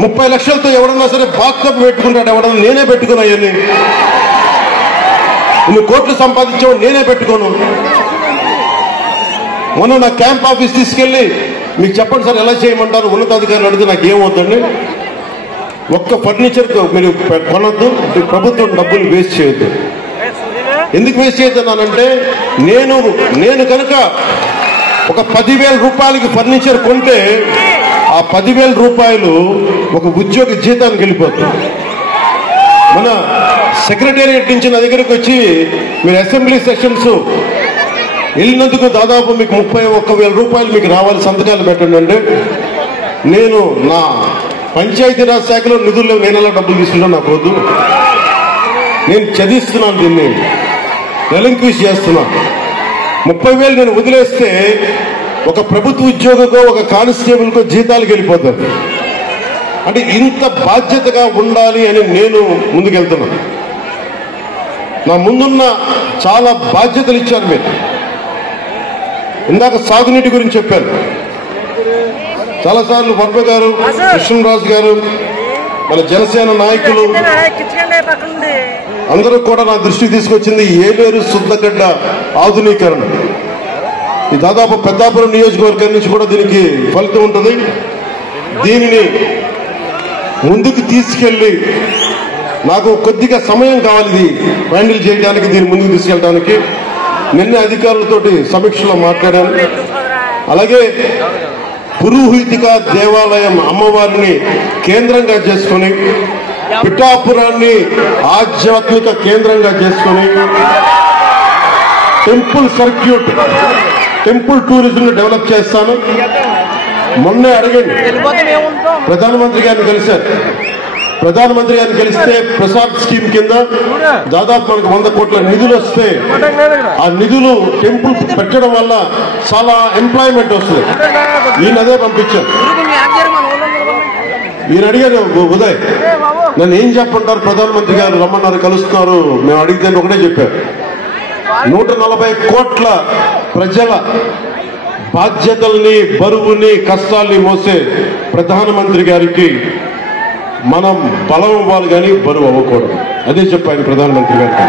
30 లక్షలతో ఎవడన్నా సరే బాత్టబ్ పెట్టుకుంటాడు, ఎవడన్నా నేనే పెట్టుకున్నాయని. ఇన్ని కోట్లు సంపాదించావు నేనే పెట్టుకోను. మొన్న నా క్యాంప్ ఆఫీస్ తీసుకెళ్లి మీకు చెప్పండి సార్ ఎలా చేయమంటారు ఉన్నతాధికారులు అడిగితే నాకు ఏమవుతుంది, ఒక్క ఫర్నిచర్ మీరు కొనొద్దు, ప్రభుత్వం డబ్బులు వేస్ట్ చేయొద్దు. ఎందుకు వేస్ట్ చేయొద్దన్నానంటే నేను కనుక ఒక 10,000 రూపాయలకి ఫర్నిచర్ కొంటే ఆ 10,000 రూపాయలు ఒక ఉద్యోగి జీతానికి వెళ్ళిపోతుంది. మన సెక్రటేరియట్ నుంచి నా దగ్గరకు వచ్చి మీరు అసెంబ్లీ సెషన్స్ వెళ్ళినందుకు దాదాపు మీకు 31,000 రూపాయలు మీకు రావాలి, సంతకాలు పెట్టండి అంటే నేను నా పంచాయతీరాజ్ శాఖలో నిధుల్లో నేను ఎలా డబ్బులు తీసుకుంటాను? నాకు వద్దు. నేను చదివిస్తున్నాను, దీన్ని రెలింక్విష్ చేస్తున్నాను. 30,000 నేను వదిలేస్తే ఒక ప్రభుత్వ ఉద్యోగికో ఒక కానిస్టేబుల్కో జీతాలకు వెళ్ళిపోతాను. అంటే ఇంత బాధ్యతగా ఉండాలి అని నేను ముందుకెళ్తున్నాను. నా ముందున్న చాలా బాధ్యతలు ఇచ్చారు మీరు. ఇందాక సాగునీటి గురించి చెప్పారు చాలాసార్లు. వర్మ గారు, కృష్ణరాజు గారు, మన జనసేన నాయకులు అందరూ కూడా నా దృష్టికి తీసుకొచ్చింది ఏలేరు శుద్ధగడ్డ ఆధునీకరణ. ఈ దాదాపు పెద్దాపురం నియోజకవర్గం నుంచి కూడా దీనికి ఫలితం ఉంటుంది. దీనిని ముందుకు తీసుకెళ్లి నాకు కొద్దిగా సమయం కావాలి ఇది హ్యాండిల్ చేయడానికి, దీన్ని ముందుకు తీసుకెళ్ళడానికి. నిన్న అధికారులతోటి సమీక్షలో మాట్లాడాను. అలాగే పురోహితిక దేవాలయం అమ్మవారిని కేంద్రంగా చేసుకుని పిఠాపురాన్ని ఆధ్యాత్మిక కేంద్రంగా చేసుకుని temple circuit, temple tourism develop చేస్తాను. మొన్నే అడగండి, ప్రధానమంత్రి గారిని కలిశారు. ప్రధానమంత్రి గారిని కలిస్తే ప్రసాద్ స్కీమ్ కింద దాదాపు మనకు 100 కోట్ల నిధులు వస్తే ఆ నిధులు టెంపుల్ పెట్టడం వల్ల చాలా ఎంప్లాయ్మెంట్ వస్తుంది. ఈయన అదే పంపించారు. ఈయన అడిగారు, ఉదయ్ నన్ను ఏం చెప్పంటారు, ప్రధానమంత్రి గారు రమ్మన్నారు, కలుస్తున్నారు, మేము అడిగితే ఒకటే చెప్పారు, 140 కోట్ల ప్రజల బాధ్యతల్ని, బరువుని, కష్టాల్ని మోసే ప్రధానమంత్రి గారికి మనం బలం ఇవ్వాలి కానీ బరువు అవ్వకూడదు. అదే చెప్పాను ప్రధానమంత్రి గారికి.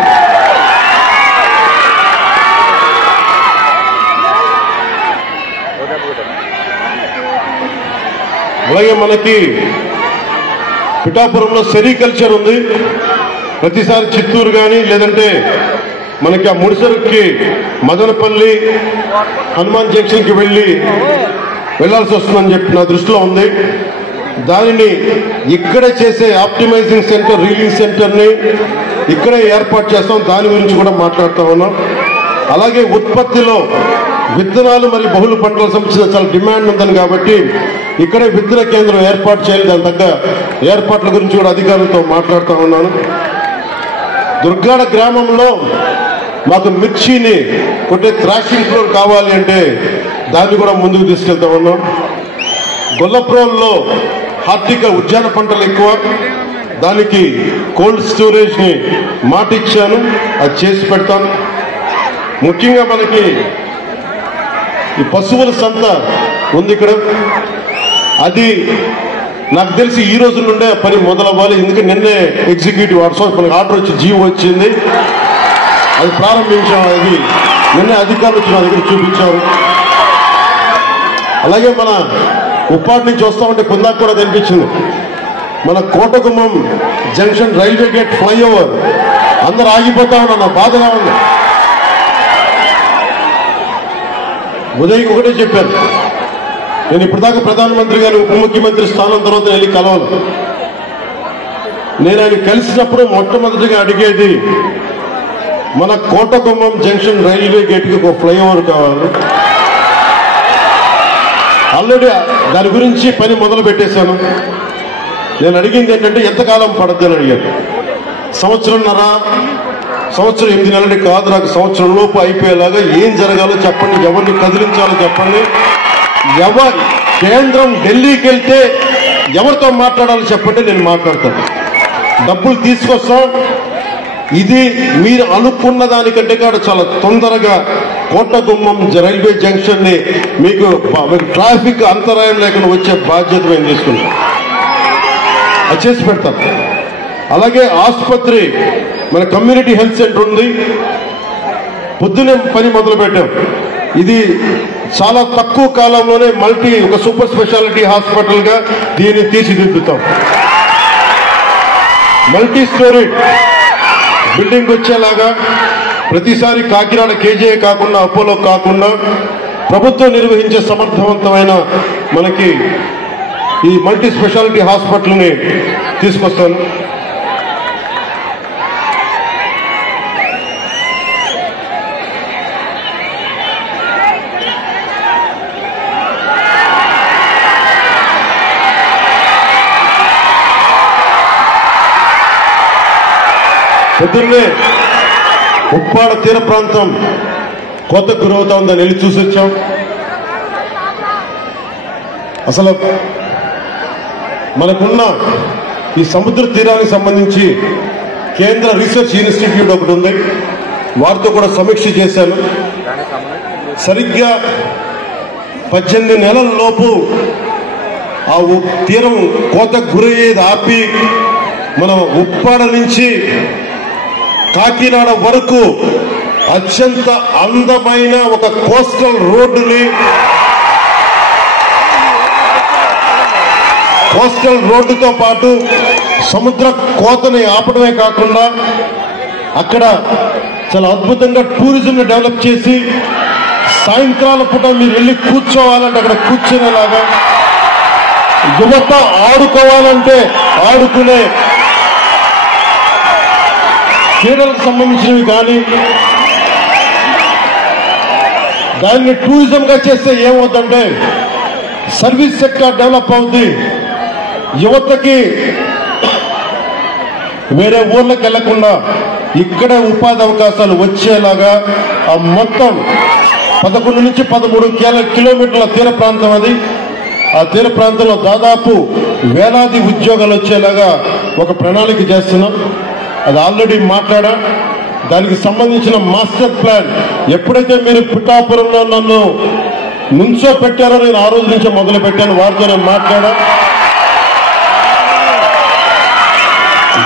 అలాగే మనకి పిఠాపురంలో సెరికల్చర్ ఉంది. ప్రతిసారి చిత్తూరు కానీ లేదంటే మనకి ఆ ముడిసరుకి మదనపల్లి హనుమాన్ జంక్షన్కి వెళ్లాల్సి వస్తుందని చెప్పి నా దృష్టిలో ఉంది. దానిని ఇక్కడే చేసే ఆప్టిమైజింగ్ సెంటర్, రీలింగ్ సెంటర్ని ఇక్కడే ఏర్పాటు చేస్తాం. దాని గురించి కూడా మాట్లాడుతూ ఉన్నాం. అలాగే ఉత్పత్తిలో విత్తనాలు మరియు బహుళ పంటల సంబంధించిన చాలా డిమాండ్ ఉందని కాబట్టి ఇక్కడే విత్తన కేంద్రం ఏర్పాటు చేయాలి. దాని తగ్గ ఏర్పాట్ల గురించి కూడా అధికారులతో మాట్లాడుతూ ఉన్నాను. దుర్గాడ గ్రామంలో మాకు మిర్చిని కొట్టే థ్రాషింగ్ ఫ్లోర్ కావాలి అంటే దాన్ని కూడా ముందుకు తీసుకెళ్తా ఉన్నాం. గొల్లప్రోల్లో హార్టిక ఉద్యాన పంటలు ఎక్కువ, దానికి కోల్డ్ స్టోరేజ్ని మాట ఇచ్చాను, అది చేసి పెడతాను. ముఖ్యంగా మనకి ఈ పశువుల సంత ఉంది ఇక్కడ. అది నాకు తెలిసి ఈ రోజు నుండే పని మొదలవ్వాలి. ఎందుకంటే నిన్నే ఎగ్జిక్యూటివ్ మనకి ఆర్డర్ వచ్చి జీవో వచ్చింది, అది ప్రారంభించాం. అది నిన్నే అధికారులు వచ్చి నా దగ్గర చూపించారు. అలాగే మన ఉప్పాటి నుంచి వస్తామంటే కుందాకు కూడా కనిపించింది. మన Kotagummam junction railway gate flyover అందరూ ఆగిపోతా ఉన్నా, బాధగా ఉంది. ఉదయ్ ఒకటే చెప్పారు, నేను ఇప్పటిదాకా ప్రధానమంత్రి గారు ఉప ముఖ్యమంత్రి స్థానం తర్వాత వెళ్ళి కలవాలి. నేను ఆయన కలిసినప్పుడు మొట్టమొదటిగా అడిగేది మన కోటగుమ్మం జంక్షన్ రైల్వే గేట్కి ఒక ఫ్లైఓవర్ కావాలి. ఆల్రెడీ దాని గురించి పని మొదలు పెట్టేశాను. నేను అడిగింది ఏంటంటే ఎంతకాలం పడుద్ది అని అడిగాను. సంవత్సరంన్నర, సంవత్సరం 8 నెలలు కాదు, నాకు సంవత్సరం లోపు అయిపోయేలాగా ఏం జరగాలో చెప్పండి, ఎవరిని కదిలించాలో చెప్పండి, కేంద్రం ఢిల్లీకి వెళ్తే ఎవరితో మాట్లాడాలో చెప్పండి, నేను మాట్లాడతాను, డబ్బులు తీసుకొస్తాం. ఇది మీరు అనుకున్న దానికంటే కూడా చాలా తొందరగా కోటగుమ్మం రైల్వే జంక్షన్ ని మీకు ట్రాఫిక్ అంతరాయం లేకుండా వచ్చే బాధ్యత మేము తీసుకుంటాం, అది చేసి పెడతాం. అలాగే ఆసుపత్రి, మన కమ్యూనిటీ హెల్త్ సెంటర్ ఉంది, పొద్దునే పని మొదలు పెట్టాం. ఇది చాలా తక్కువ కాలంలోనే ఒక సూపర్ స్పెషాలిటీ హాస్పిటల్ గా దీన్ని తీర్చిదిద్దుతాం. మల్టీ స్టోరీ బిల్డింగ్ వచ్చేలాగా ప్రతిసారి కాకినాడ కేజీఏ కాకుండా, అపోలో కాకుండా ప్రభుత్వం నిర్వహించే సమర్థవంతమైన మనకి ఈ మల్టీ స్పెషాలిటీ హాస్పిటల్ని తీసుకొస్తాను. పొద్దున్నే ఉప్పాడ తీర ప్రాంతం కొత్త గురవుతా ఉందని వెళ్ళి చూసి వచ్చాం. అసలు మనకున్న ఈ సముద్ర తీరానికి సంబంధించి కేంద్ర రీసెర్చ్ ఇన్స్టిట్యూట్ ఒకటి ఉంది, వారితో కూడా సమీక్ష చేశాను. సరిగ్గా 18 నెలల లోపు ఆ తీరం కోతకు గురయ్యేది ఆపి మనం ఉప్పాడ నుంచి కాకినాడ వరకు అత్యంత అందమైన ఒక కోస్టల్ రోడ్డుతో పాటు సముద్ర కోతని ఆపడమే కాకుండా అక్కడ చాలా అద్భుతంగా టూరిజం ని డెవలప్ చేసి సాయంత్రాల పూట మీరు వెళ్ళి కూర్చోవాలంటే అక్కడ కూర్చునేలాగా, యువత ఆడుకోవాలంటే ఆడుకునే క్రీడలకు సంబంధించినవి కానీ, దాన్ని టూరిజంగా చేస్తే ఏమవుతుందంటే సర్వీస్ సెక్టర్ డెవలప్ అవుతుంది, యువతకి వేరే ఊర్లకు వెళ్లకుండా ఇక్కడే ఉపాధి అవకాశాలు వచ్చేలాగా ఆ మొత్తం 11 నుంచి 13 కిలోమీటర్ల తీర ప్రాంతం అది. ఆ తీర ప్రాంతంలో దాదాపు వేలాది ఉద్యోగాలు వచ్చేలాగా ఒక ప్రణాళిక చేస్తున్నాం. అది ఆల్రెడీ మాట్లాడా. దానికి సంబంధించిన మాస్టర్ ప్లాన్ ఎప్పుడైతే మీరు పిఠాపురంలో నన్ను నుంచో పెట్టారో నేను ఆ రోజు నుంచే మొదలు పెట్టాను, వారితో నేను మాట్లాడా.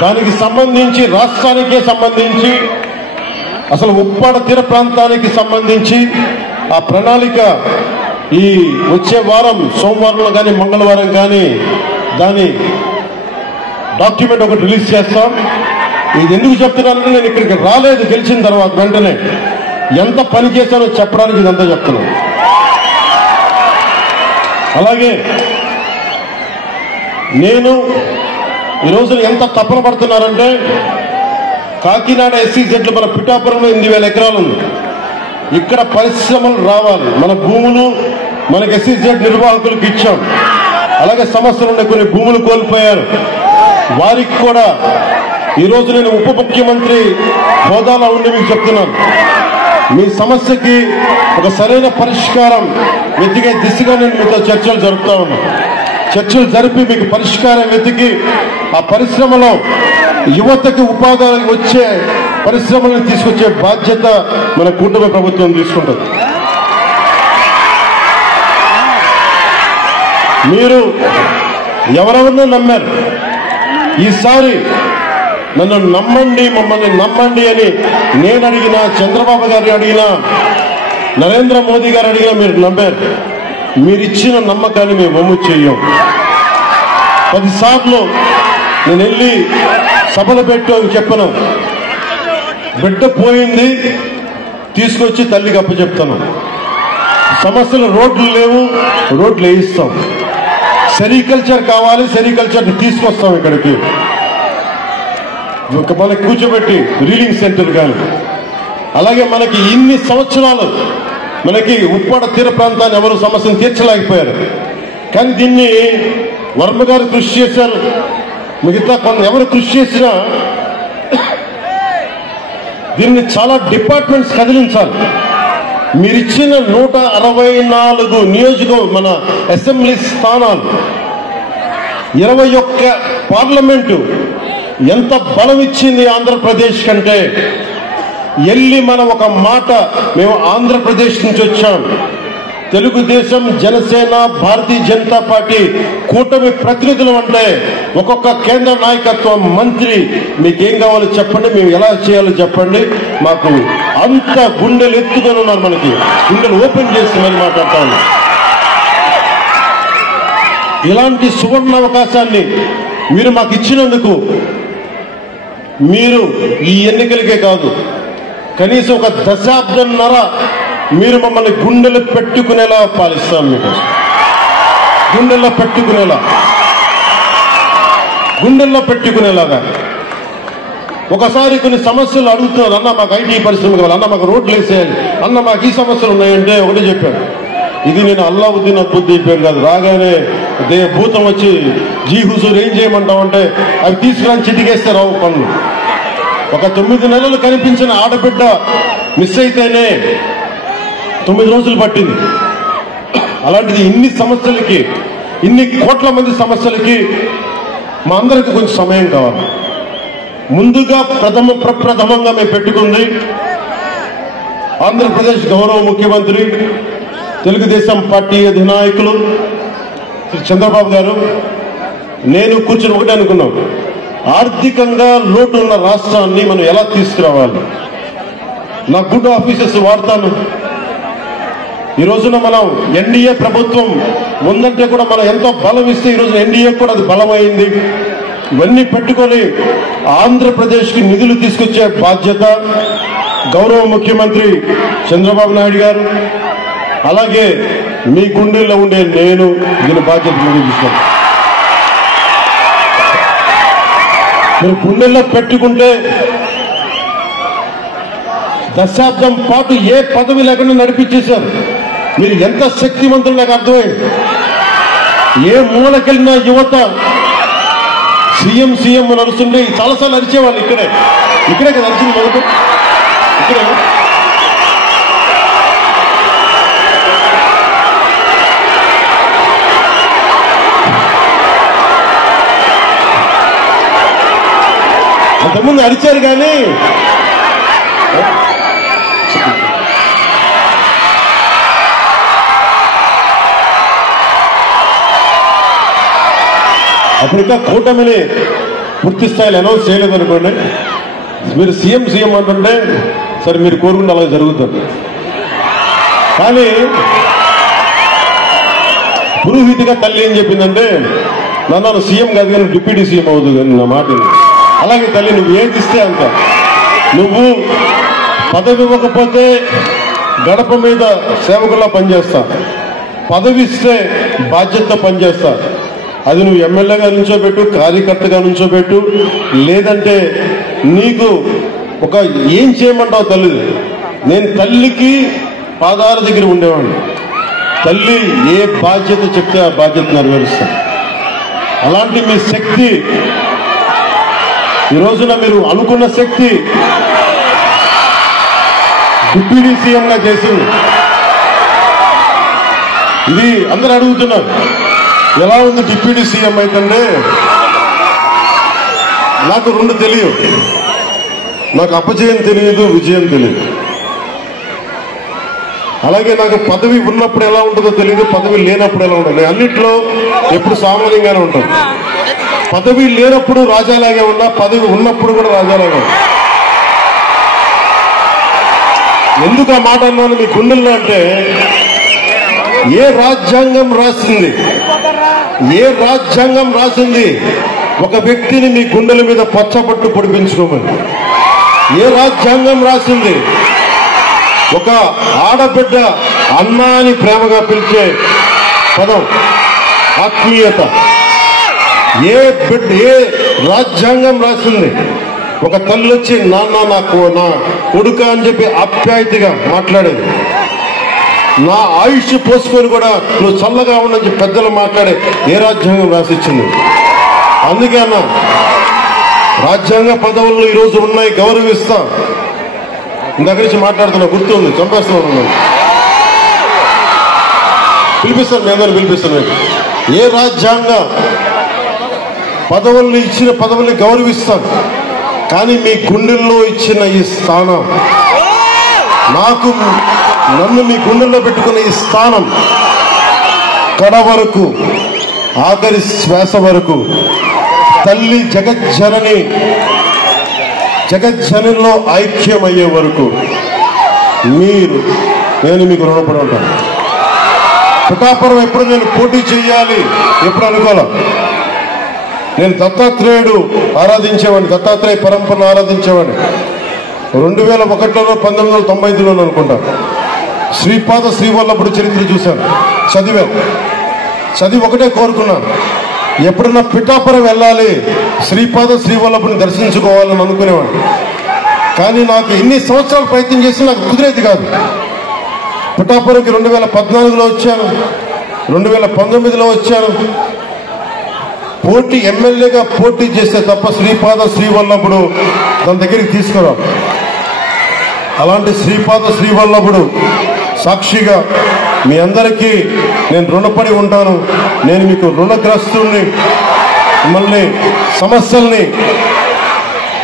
దానికి సంబంధించి రాష్ట్రానికే సంబంధించి అసలు ఉప్పాడ తీర ప్రాంతానికి సంబంధించి ఆ ప్రణాళిక ఈ వచ్చే వారం సోమవారం కానీ మంగళవారం కానీ దాని డాక్యుమెంట్ ఒకటి రిలీజ్ చేస్తాం. ఇది ఎందుకు చెప్తున్నానంటే నేను ఇక్కడికి రాలేదు, గెలిచిన తర్వాత వెంటనే ఎంత పని చేశానో చెప్పడానికి ఇదంతా చెప్తున్నాను. అలాగే నేను ఈరోజు ఎంత తపన పడుతున్నారంటే కాకినాడ SEZ మన పిఠాపురంలో 8,000 ఎకరాలు ఉంది. ఇక్కడ పరిశ్రమలు రావాలి, మన భూములు మనకి SEZ నిర్వాహకులకు ఇచ్చాం. అలాగే సమస్యలు ఉన్నాయి, కొన్ని భూములు కోల్పోయారు, వారికి కూడా ఈరోజు నేను ఉప ముఖ్యమంత్రి హోదాలో ఉండి మీకు చెప్తున్నాను, మీ సమస్యకి ఒక సరైన పరిష్కారం వెతికే దిశగా నేను మీతో చర్చలు జరుపుతా ఉన్నాను. చర్చలు జరిపి మీకు పరిష్కారం వెతికి ఆ పరిశ్రమలో యువతకి ఉపాధి వచ్చే పరిశ్రమలను తీసుకొచ్చే బాధ్యత మన కూటమి ప్రభుత్వం తీసుకుంటుంది. మీరు ఎవరెవరినో నమ్మారు. ఈసారి నన్ను నమ్మండి, మమ్మల్ని నమ్మండి అని నేను అడిగినా, చంద్రబాబు గారిని అడిగినా, నరేంద్ర మోదీ గారు అడిగినా మీరు నమ్మారు. మీరిచ్చిన నమ్మకాన్ని మేము వమ్ము చెయ్యం. 10 సార్లు నేను వెళ్ళి సభలు పెట్టాను, చెప్పను. బిడ్డ పోయింది, తీసుకొచ్చి తల్లికి అప్పచెప్తాను. సమస్యలు రోడ్లు లేవు, రోడ్లు వేయిస్తాం. సెరికల్చర్ కావాలి, సెరికల్చర్ తీసుకొస్తాం ఇక్కడికి. మనకి కూర్చోబెట్టి రీలింగ్ సెంటర్ కానీ, అలాగే మనకి ఇన్ని సంవత్సరాలు మనకి ఉప్పాడ తీర ప్రాంతాన్ని ఎవరు సమస్యను తీర్చలేకపోయారు. కానీ దీన్ని వర్మ గారు కృషి చేశారు. మిగతా ఎవరు కృషి చేసినా దీన్ని చాలా డిపార్ట్మెంట్స్ కదిలించాలి. మీరిచ్చిన 164 నియోజకవర్గం మన అసెంబ్లీ స్థానాలు, 21 పార్లమెంటు ఎంత బలం ఇచ్చింది ఆంధ్రప్రదేశ్ కంటే. ఎల్లి మనం ఒక మాట, మేము ఆంధ్రప్రదేశ్ నుంచి వచ్చాం, తెలుగుదేశం, జనసేన, భారతీయ జనతా పార్టీ కూటమి ప్రతినిధులు అంటే ఒక్కొక్క కేంద్ర నాయకత్వం, మంత్రి మీకేం కావాలో చెప్పండి, మేము ఎలా చేయాలో చెప్పండి. మాకు అంత గుండెలు ఎత్తుకొని ఉన్నారు, మనకి గుండెలు ఓపెన్ చేసి మరి మాట్లాడతాను. ఇలాంటి సువర్ణ అవకాశాన్ని మీరు మాకు ఇచ్చినందుకు, మీరు ఈ ఎన్నికలకే కాదు కనీసం ఒక దశాబ్దంన్నర మీరు మమ్మల్ని గుండెలు పెట్టుకునేలా పాలిస్తాం. మీకు గుండెల్లో పెట్టుకునేలాగా. ఒకసారి కొన్ని సమస్యలు అడుగుతున్నారు, అన్న మాకు ఐటీ పరిశ్రమ కావాలి, అన్న మాకు రోడ్లు వేసేయాలి, అన్న మాకు ఈ సమస్యలు ఉన్నాయంటే ఒకటే చెప్పాను, ఇది నేను అల్లావుద్దీన్ అద్భుత దీపం కాదు. రాగానే భూతం వచ్చి జీ హుజూర్ ఏం చేయమంటామంటే అవి తీసుకురాని చిటికేస్తే రావు పనులు. ఒక 9 నెలలు కనిపించిన ఆడబిడ్డ మిస్ అయితేనే 9 రోజులు పట్టింది. అలాంటిది ఇన్ని సమస్యలకి, ఇన్ని కోట్ల మంది సమస్యలకి మా అందరికి కొంచెం సమయం కావాలి. ముందుగా ప్రప్రథమంగా మేము పెట్టుకుంది ఆంధ్రప్రదేశ్ గౌరవ ముఖ్యమంత్రి, తెలుగుదేశం పార్టీ అధినాయకులు శ్రీ చంద్రబాబు గారు, నేను కూర్చుని ఒకటే అనుకున్నాం, ఆర్థికంగా లోటు ఉన్న రాష్ట్రాన్ని మనం ఎలా తీసుకురావాలి. నా గుడ్ ఆఫీసర్స్ వాడతాను. ఈ రోజున మనం ఎన్డీఏ ప్రభుత్వం ఉందంటే కూడా మనం ఎంతో బలం ఇస్తే ఈ రోజున ఎన్డీఏ కూడా అది బలమైంది. ఇవన్నీ పెట్టుకొని ఆంధ్రప్రదేశ్కి నిధులు తీసుకొచ్చే బాధ్యత గౌరవ ముఖ్యమంత్రి చంద్రబాబు నాయుడు గారు, అలాగే మీ గుండెల్లో ఉండే నేను దీని బాధ్యత నిర్వహిస్తాను. మీరు గుండెల్లో పెట్టుకుంటే దశాబ్దం పాటు ఏ పదవి లేకుండా నడిపించేశారు. మీరు ఎంత శక్తివంతులు నాకు అర్థమైంది. ఏ మూలకెళ్ళిన యువత సీఎం నడుస్తుంటే చాలాసార్లు అరిచేవాళ్ళు. ఇక్కడే కదా అరిచింది మొదటి, ఇక్కడే. అంతకుముందు అరిచారు కానీ అప్పుడు ఇంకా కూటమిని పూర్తి స్థాయిలో అనౌన్స్ చేయలేదనుకోండి, మీరు సీఎం అంటుంటే సరే మీరు కోరుకుంటే అలా జరుగుతుంది. కానీ పురోహితిగా తల్లి ఏం చెప్పిందంటే, నన్ను సీఎం కాదు కానీ డిప్యూటీ సీఎం అవుతుంది అని నా మాట. అలాగే తల్లి నువ్వు ఏది ఇస్తే అంత, నువ్వు పదవి ఇవ్వకపోతే గడప మీద సేవకుల్లా పనిచేస్తా, పదవి ఇస్తే బాధ్యతతో పనిచేస్తా. అది నువ్వు ఎమ్మెల్యేగా నుంచోబెట్టు, కార్యకర్తగా నుంచోబెట్టు, లేదంటే నీకు ఒక ఏం చేయమంటావు తల్లి. నేను తల్లికి పాదాల దగ్గర ఉండేవాడిని. తల్లి ఏ బాధ్యత చెప్తే ఆ బాధ్యత నెరవేరుస్తా. అలాంటి మీ శక్తి ఈ రోజున మీరు అనుకున్న శక్తి డిప్యూటీ సీఎంగా చేసింది. ఇది అందరూ అడుగుతున్నారు, ఎలా ఉంది డిప్యూటీ సీఎం అయితే. నాకు రెండు తెలియదు, నాకు అపజయం తెలియదు, విజయం తెలియదు. అలాగే నాకు పదవి ఉన్నప్పుడు ఎలా ఉంటుందో తెలియదు, పదవి లేనప్పుడు ఎలా ఉంటుంది. అన్నిట్లో ఎప్పుడు సామాన్యంగానే ఉంటుంది. పదవి లేనప్పుడు రాజాలాగే ఉన్నా, పదవి ఉన్నప్పుడు కూడా రాజాలాగే ఉన్నా. ఎందుకు ఆ మాట అన్నాను మీ గుండెల్లో అంటే, ఏ రాజ్యాంగం రాసింది, ఏ రాజ్యాంగం రాసింది ఒక వ్యక్తిని మీ గుండెల మీద పచ్చబట్టు పొడిపించుకోమని? ఏ రాజ్యాంగం రాసింది ఒక ఆడబిడ్డ అన్నా అని ప్రేమగా పిలిచే పదం ఆత్మీయత? ఏ రాజ్యాంగం రాసింది ఒక తల్లి వచ్చి నాన్న నా కొడుక అని చెప్పి ఆప్యాయతగా మాట్లాడేది? నా ఆయుష్ పోసుకొని కూడా నువ్వు చల్లగా ఉండని చెప్పి పెద్దలు మాట్లాడే ఏ రాజ్యాంగం రాసిచ్చింది? అందుకే అన్న, రాజ్యాంగ పదవులు ఈరోజు ఉన్నాయి, గౌరవిస్తా. ఇందాక నుంచి మాట్లాడుతున్నా, గుర్తుంది, చంపేస్తున్నాను. పిలిపిస్తాను, మీ అందరిని పిలిపిస్తాను. ఏ రాజ్యాంగ పదవుల్ని ఇచ్చిన పదవుల్ని గౌరవిస్తాను, కానీ మీ గుండెల్లో ఇచ్చిన ఈ స్థానం, నన్ను మీ గుండెల్లో పెట్టుకున్న ఈ స్థానం కడ వరకు, ఆఖరి శ్వాస వరకు, తల్లి జగజ్జననిలో ఐక్యమయ్యే వరకు నేను మీకు రుణపడి ఉంటాను. పిఠాపురం ఎప్పుడు నేను పోటీ చేయాలి ఎప్పుడు అనుకోలే. నేను దత్తాత్రేయుడు ఆరాధించేవాడిని, దత్తాత్రేయ పరంపరను ఆరాధించేవాడిని. 2001లో 1995లో అనుకుంటా శ్రీపాద శ్రీవల్లభుడు చరిత్ర చూశాను, చదివి ఒకటే కోరుకున్నాను, ఎప్పుడన్నా పిఠాపురం వెళ్ళాలి, శ్రీపాద శ్రీవల్లభుని దర్శించుకోవాలని అనుకునేవాడు. కానీ నాకు ఎన్ని సంవత్సరాలు ప్రయత్నం చేసి నాకు కుదిరేది కాదు. పిఠాపురంకి 2014లో వచ్చాను, 2019లో వచ్చాను. ఎమ్మెల్యేగా పోటీ చేస్తే తప్ప శ్రీపాద శ్రీవల్లభుడు దాని దగ్గరికి తీసుకురా. అలాంటి శ్రీపాద శ్రీవల్లభుడు సాక్షిగా మీ అందరికీ నేను రుణపడి ఉంటాను. నేను మీకు రుణగ్రస్తుల్ని. మిమ్మల్ని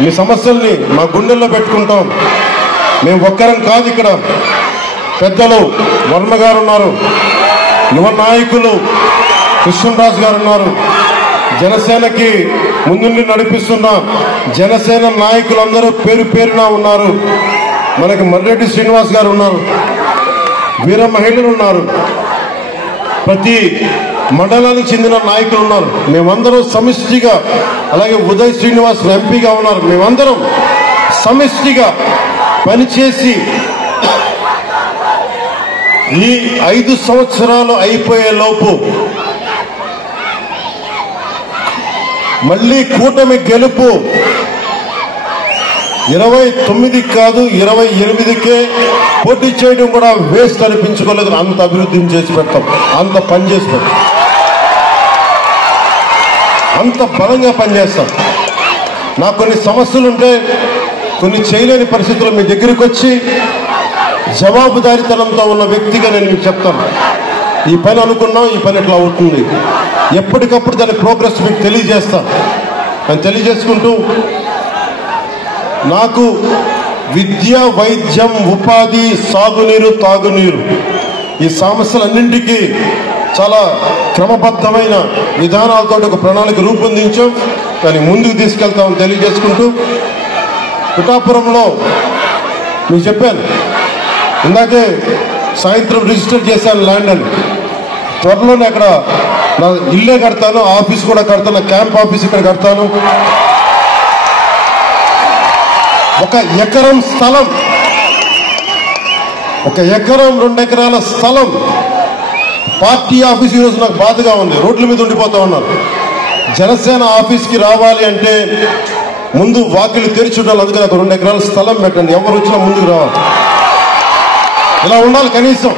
మీ సమస్యల్ని మా గుండెల్లో పెట్టుకుంటాం. మేము ఒక్కరం కాదు, ఇక్కడ పెద్దలు వర్మ గారు ఉన్నారు, యువ నాయకులు కృష్ణరాజు గారు ఉన్నారు, జనసేనకి ముందుండి నడిపిస్తున్న జనసేన నాయకులందరూ పేరు పేరున ఉన్నారు. మనకి మర్రెడ్డి శ్రీనివాస్ గారు ఉన్నారు, వీర మహిళలు ఉన్నారు, ప్రతి మండలానికి చెందిన నాయకులు ఉన్నారు. మేమందరం సమిష్టిగా, అలాగే ఉదయ్ శ్రీనివాస్ ఎంపీగా ఉన్నారు, మేమందరం సమిష్టిగా పనిచేసి ఈ 5 సంవత్సరాలు అయిపోయే లోపు మళ్ళీ కూటమి గెలుపు 29 కాదు 28కే పోటీ చేయడం కూడా వేస్ట్ అనిపించుకోలేదు. అంత అభివృద్ధిని చేసి పెడతాం, అంత పని చేసి పెడతాం, అంత బలంగా పనిచేస్తాం. నాకు కొన్ని సమస్యలుంటే, కొన్ని చేయలేని పరిస్థితుల్లో మీ దగ్గరికి వచ్చి జవాబుదారీతనంతో ఉన్న వ్యక్తిగా నేను మీకు చెప్తాను, ఈ పని అనుకున్నాం, ఈ పని ఎట్లా అవుతుంది, ఎప్పటికప్పుడు దాని ప్రోగ్రెస్ మీకు తెలియజేస్తా. అని తెలియజేసుకుంటూ, నాకు విద్య, వైద్యం, ఉపాధి, సాగునీరు, తాగునీరు ఈ సమస్యలన్నింటికీ చాలా క్రమబద్ధమైన విధానాలతో ఒక ప్రణాళిక రూపొందించాం, కానీ ముందుకు తీసుకెళ్తామని తెలియజేసుకుంటూ, పిఠాపురంలో మీకు చెప్పాను ఇందాకే, సాయంత్రం రిజిస్టర్ చేశాను ల్యాండ్ అని. త్వరలోనే అక్కడ నా ఇల్లే కడతాను, ఆఫీస్ కూడా కడతాను, క్యాంప్ ఆఫీస్ ఇక్కడ కడతాను. 1 ఎకరం స్థలం, 1 ఎకరం 2 ఎకరాల స్థలం పార్టీ ఆఫీస్ ఈరోజు నాకు బాధగా ఉంది, రోడ్ల మీద ఉండిపోతా ఉన్నారు. జనసేన ఆఫీస్కి రావాలి అంటే ముందు వాకిలి తెరిచి ఉండాలి, అందుకని 2 ఎకరాల స్థలం పెట్టండి, ఎవరు వచ్చినా ముందుకు రావాలి. ఇలా ఉండాలి కనీసం.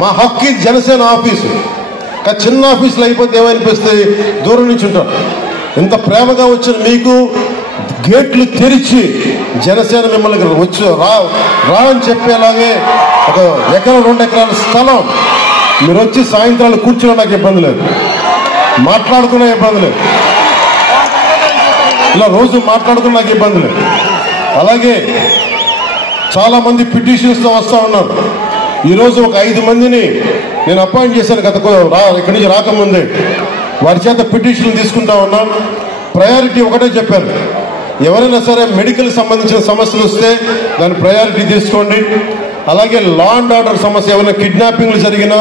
మా హక్కు జనసేన ఆఫీసు. చిన్న ఆఫీసులు అయిపోతే ఏమనిపిస్తుంది, దూరం నుంచి ఉంటారు. ఇంత ప్రేమగా వచ్చిన మీకు గేట్లు తెరిచి జనసేన మిమ్మల్ని వచ్చి రా అని చెప్పేలాగే 1 ఎకరం 2 ఎకరాల స్థలం మీరు వచ్చి సాయంత్రాలు కూర్చున్నా నాకు ఇబ్బంది లేదు, మాట్లాడుకునే ఇబ్బంది లేదు, ఇలా రోజు మాట్లాడుకున్న నాకు ఇబ్బంది లేదు. అలాగే చాలా మంది పిటిషన్స్తో వస్తూ ఉన్నారు. ఈరోజు ఒక 5 మందిని నేను అపాయింట్ చేశాను ఇక్కడి నుంచి రాకముందే. వారి చేత పిటిషన్లు తీసుకుంటా ఉన్నాం. ప్రయారిటీ ఒకటే చెప్పారు, ఎవరైనా సరే మెడికల్ సంబంధించిన సమస్యలు వస్తే దాని ప్రయారిటీ తీసుకోండి. అలాగే లా అండ్ ఆర్డర్ సమస్య, ఏమైనా కిడ్నాపింగ్లు జరిగినా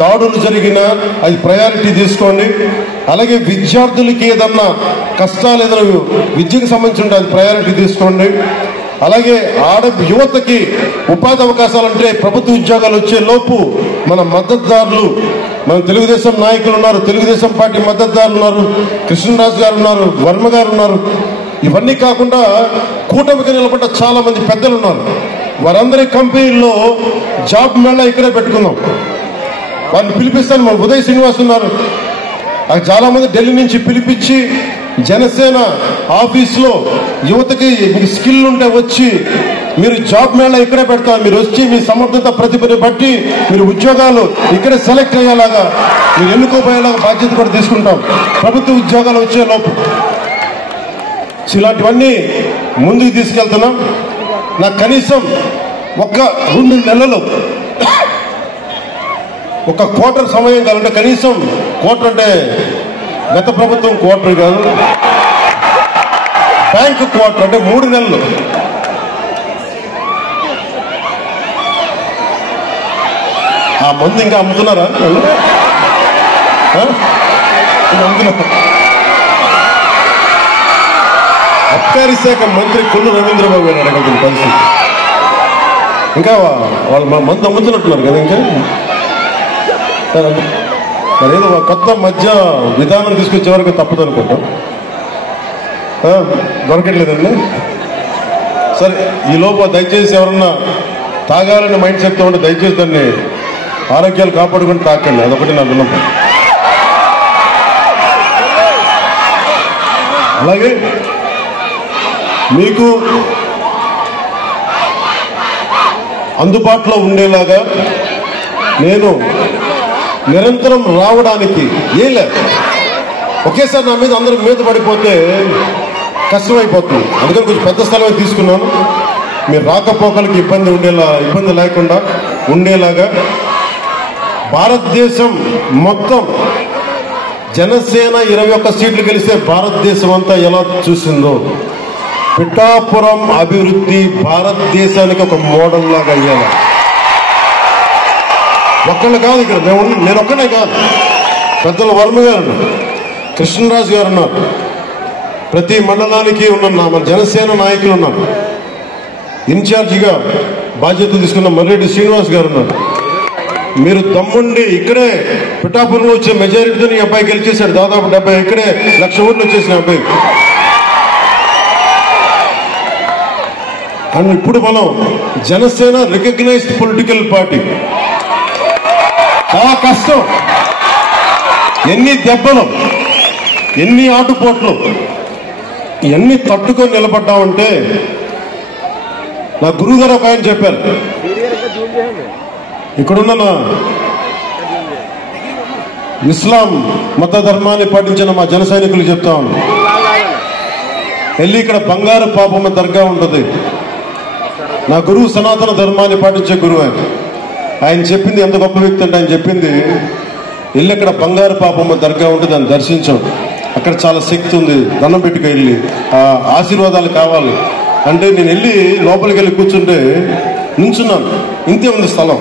దాడులు జరిగినా అది ప్రయారిటీ తీసుకోండి. అలాగే విద్యార్థులకి ఏదన్నా కష్టాలు ఏదైనా విద్యకు సంబంధించి ఉంటే అది ప్రయారిటీ తీసుకోండి. అలాగే యువతకి ఉపాధి అవకాశాలు అంటే ప్రభుత్వ ఉద్యోగాలు వచ్చే లోపు మన మద్దతుదారులు, మన తెలుగుదేశం నాయకులు ఉన్నారు, తెలుగుదేశం పార్టీ మద్దతుదారులు ఉన్నారు, కృష్ణరాజు గారు ఉన్నారు, వర్మ గారు ఉన్నారు. ఇవన్నీ కాకుండా కూటమికి నిలబడ్డ చాలా మంది పెద్దలు ఉన్నారు. వారందరి కంపెనీల్లో జాబ్ మేళా ఇక్కడే పెట్టుకుందాం. వారిని పిలిపిస్తాను. మన ఉదయ్ శ్రీనివాస్ ఉన్నారు, చాలా మంది ఢిల్లీ నుంచి పిలిపించి జనసేన ఆఫీస్లో యువతకి మీకు స్కిల్ ఉంటే వచ్చి మీరు జాబ్ మేళా ఇక్కడే పెడతారు. మీరు వచ్చి మీ సమర్థత ప్రతిభని బట్టి మీరు ఉద్యోగాలు ఇక్కడే సెలెక్ట్ అయ్యేలాగా, మీరు ఎన్నుకోపోయేలాగా బాధ్యత కూడా తీసుకుంటాం ప్రభుత్వ ఉద్యోగాలు వచ్చే లోపు. ఇలాంటివన్నీ ముందుకు తీసుకెళ్తున్నాం. నాకు కనీసం 2 నెలలు ఒక క్వార్టర్ సమయం కావాలంటే, కనీసం క్వార్టర్ అంటే గత ప్రభుత్వం క్వార్టర్ కాదు, బ్యాంకు క్వార్టర్ అంటే 3 నెలలు. ఆ మందు ఇంకా అమ్ముతున్నారా? అమ్ముతున్నారు. అబ్కారీ శాఖ మంత్రి కొల్లు రవీంద్రబాబు గారు అడగలుగుతున్న పరిస్థితి. ఇంకా వాళ్ళు మందు అమ్ముతున్నట్టున్నారు కదా. ఇంకా మరేదో కొత్త మధ్య విధానం తీసుకొచ్చే వరకు తప్పదు అనుకుంటాం. దొరకట్లేదండి. సరే, ఈ లోపల దయచేసి ఎవరన్నా తాగాలని మైండ్ సెట్తో ఉంటే దయచేసి దాన్ని ఆరోగ్యాలు కాపాడుకుని తాకండి. అదొకటి నా విన్నపం. అలాగే మీకు అందుబాటులో ఉండేలాగా నేను నిరంతరం రావడానికి ఏం లేదు. ఒకేసారి నా మీద అందరూ మీద పడిపోతే కష్టమైపోతుంది. అందుకని కొంచెం పెద్ద స్థలమే తీసుకున్నాను. మీరు రాకపోకలకి ఇబ్బంది లేకుండా ఉండేలాగా భారతదేశం మొత్తం జనసేన 21 సీట్లు గెలిస్తే భారతదేశం అంతా ఎలా చూసిందో పిఠాపురం అభివృద్ధి భారతదేశానికి ఒక మోడల్ లాగా అయ్యాలి. ఒక్కళ్ళు కాదు, ఇక్కడ నేను ఒక్కనే కాదు, పెద్దల వర్మ గారు, కృష్ణరాజు గారు ఉన్నారు, ప్రతి మండలానికి ఉన్న మన జనసేన నాయకులు ఉన్నారు, ఇన్ఛార్జిగా బాధ్యత తీసుకున్న మర్రెడ్డి శ్రీనివాస్ గారు ఉన్నారు. మీరు దమ్ముండి ఇక్కడే పిఠాపురంలో వచ్చే మెజారిటీతో ఈ అబ్బాయి గెలిచేశాడు. దాదాపు 70 ఇక్కడే 1,00,000 ఓట్లు వచ్చేసిన అబ్బాయి. అండ్ ఇప్పుడు మనం జనసేన రికగ్నైజ్డ్ పొలిటికల్ పార్టీ. చాలా కష్టం, ఎన్ని దెబ్బలు, ఎన్ని ఆటుపోట్లు, ఎన్ని తట్టుకొని నిలబడ్డామంటే నా గురువు గారు ఒక ఆయన చెప్పారు. ఇక్కడున్న ఇస్లాం మత ధర్మాన్ని పాటించిన మా జన సైనికులు చెప్తా ఉన్నాం, వెళ్ళి ఇక్కడ బంగారు పాపమ్మ దర్గా ఉంటుంది. నా గురువు సనాతన ధర్మాన్ని పాటించే గురువు ఆయన చెప్పింది ఎంత గొప్ప వ్యక్తి అంటే, ఆయన చెప్పింది వెళ్ళి అక్కడ బంగారు పాపమ్మ దర్గా ఉంటుంది, దాన్ని దర్శించాం, అక్కడ చాలా శక్తి ఉంది, దండం పెట్టుకు వెళ్ళి ఆశీర్వాదాలు కావాలి అంటే నేను వెళ్ళి లోపలికి వెళ్ళి కూర్చుంటే నించున్నాను. ఇంతే ఉంది స్థలం,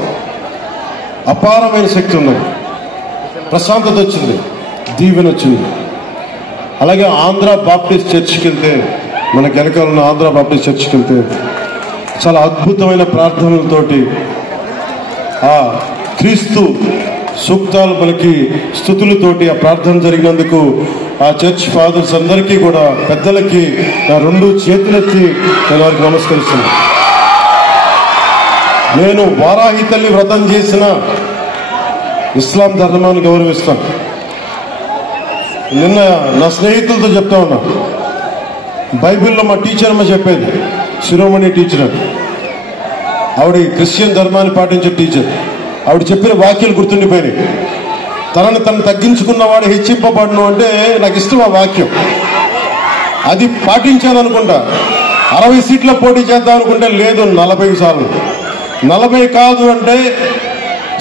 అపారమైన శక్తి ఉన్నది, ప్రశాంతత వచ్చింది, దీవెన వచ్చింది. అలాగే ఆంధ్ర బాప్టిస్ట్ చర్చికి వెళ్తే, మనకి వెనకాల ఉన్న ఆంధ్ర బాప్టిస్ట్ చర్చికి వెళ్తే చాలా అద్భుతమైన ప్రార్థనలతోటి ఆ క్రీస్తు సూక్తాలు మనకి స్తుతులతోటి ఆ ప్రార్థన జరిగినందుకు ఆ చర్చ్ ఫాదర్స్ అందరికీ కూడా పెద్దలకి నా 2 చేతులెత్తి నేను వారికి నమస్కరిస్తున్నాను. నేను వారాహి తల్లి వ్రతం చేసిన ఇస్లాం ధర్మాన్ని గౌరవిస్తాను. నిన్న నా స్నేహితులతో చెప్తా ఉన్నా, బైబిల్లో మా టీచర్ అమ్మ చెప్పేది, శిరోమణి టీచర్, ఆవిడ క్రిస్టియన్ ధర్మాన్ని పాటించే టీచర్. ఆవిడ చెప్పిన వాక్యాలు గుర్తుండిపోయినాయి. తనను తగ్గించుకున్నవాడు హెచ్చింపబడను అంటే నాకు ఇష్టం ఆ వాక్యం. అది పాటించాను అనుకుంటా. 60 సీట్ల పోటీ చేద్దాం అనుకుంటే లేదు 40 సార్లు, 40 కాదు అంటే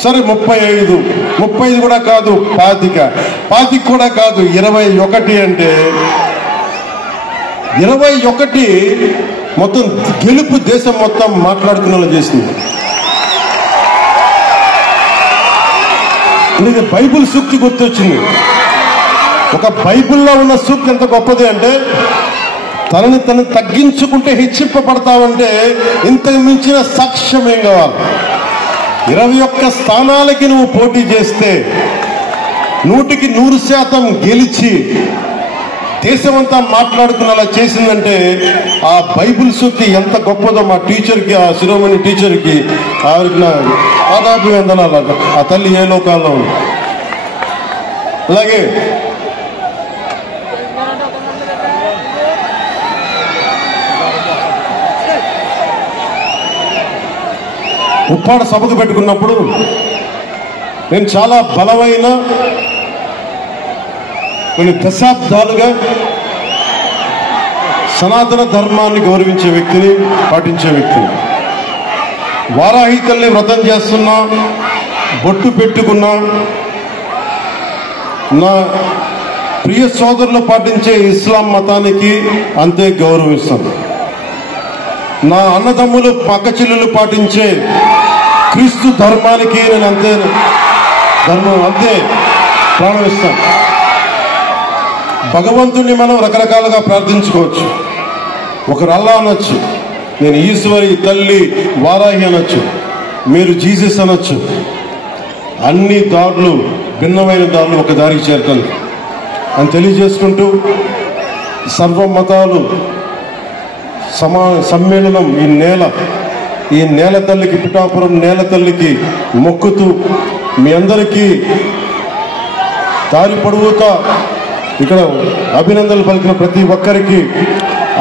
సరే 35 కూడా కాదు 25 కూడా కాదు 21 అంటే 21 మొత్తం గెలుపు దేశం మొత్తం మాట్లాడుకునేలా చేసింది. ఇది బైబిల్ సూక్తి గుర్తొచ్చింది. ఒక బైబిల్లో ఉన్న సూక్తి ఎంత గొప్పది అంటే, తనని తను తగ్గించుకుంటే హెచ్చింపబడతావంటే ఇంతకు మించిన సాక్ష్యం ఏం కావాలి? 21 స్థానాలకి నువ్వు పోటీ చేస్తే 100% గెలిచి దేశమంతా మాట్లాడుకునేలా చేసిందంటే ఆ బైబిల్ సూక్తి ఎంత గొప్పదో మా టీచర్కి, ఆ శిరోమణి టీచర్కి ఆవిడకి నా పాదాభివందనాలు. ఆ తల్లి ఏ లోకాల్లో ఉంది. అలాగే ఉప్పాడ సభకు పెట్టుకున్నప్పుడు నేను చాలా బలమైన కొన్ని దశాబ్దాలుగా సనాతన ధర్మాన్ని గౌరవించే వ్యక్తిని, పాటించే వ్యక్తిని. వారాహి తల్లి వ్రతం చేస్తున్నా, బొట్టు పెట్టుకున్నా, నా ప్రియ సోదరులు పాటించే ఇస్లాం మతానికి అంతే గౌరవిస్తాను. నా అన్నదమ్ములు పక్క చెల్లెలు పాటించే క్రీస్తు ధర్మానికి నేను అంతే ప్రాణం ఇస్తాను. భగవంతుణ్ణి మనం రకరకాలుగా ప్రార్థించుకోవచ్చు. ఒకరు అల్లా అనొచ్చు, నేను ఈశ్వరి, తల్లి, వారాహి అనొచ్చు, మీరు జీసస్ అనొచ్చు. అన్ని దారులు, భిన్నమైన దారులు ఒక దారికి చేరుతాను అని తెలియజేసుకుంటూ, సర్వ మతాలు సమ్మేళనం ఈ నేల తల్లికి, పిఠాపురం నేల తల్లికి మొక్కుతూ మీ అందరికీ దారి పొడవుతా ఇక్కడ అభినందనలు పలికిన ప్రతి ఒక్కరికి,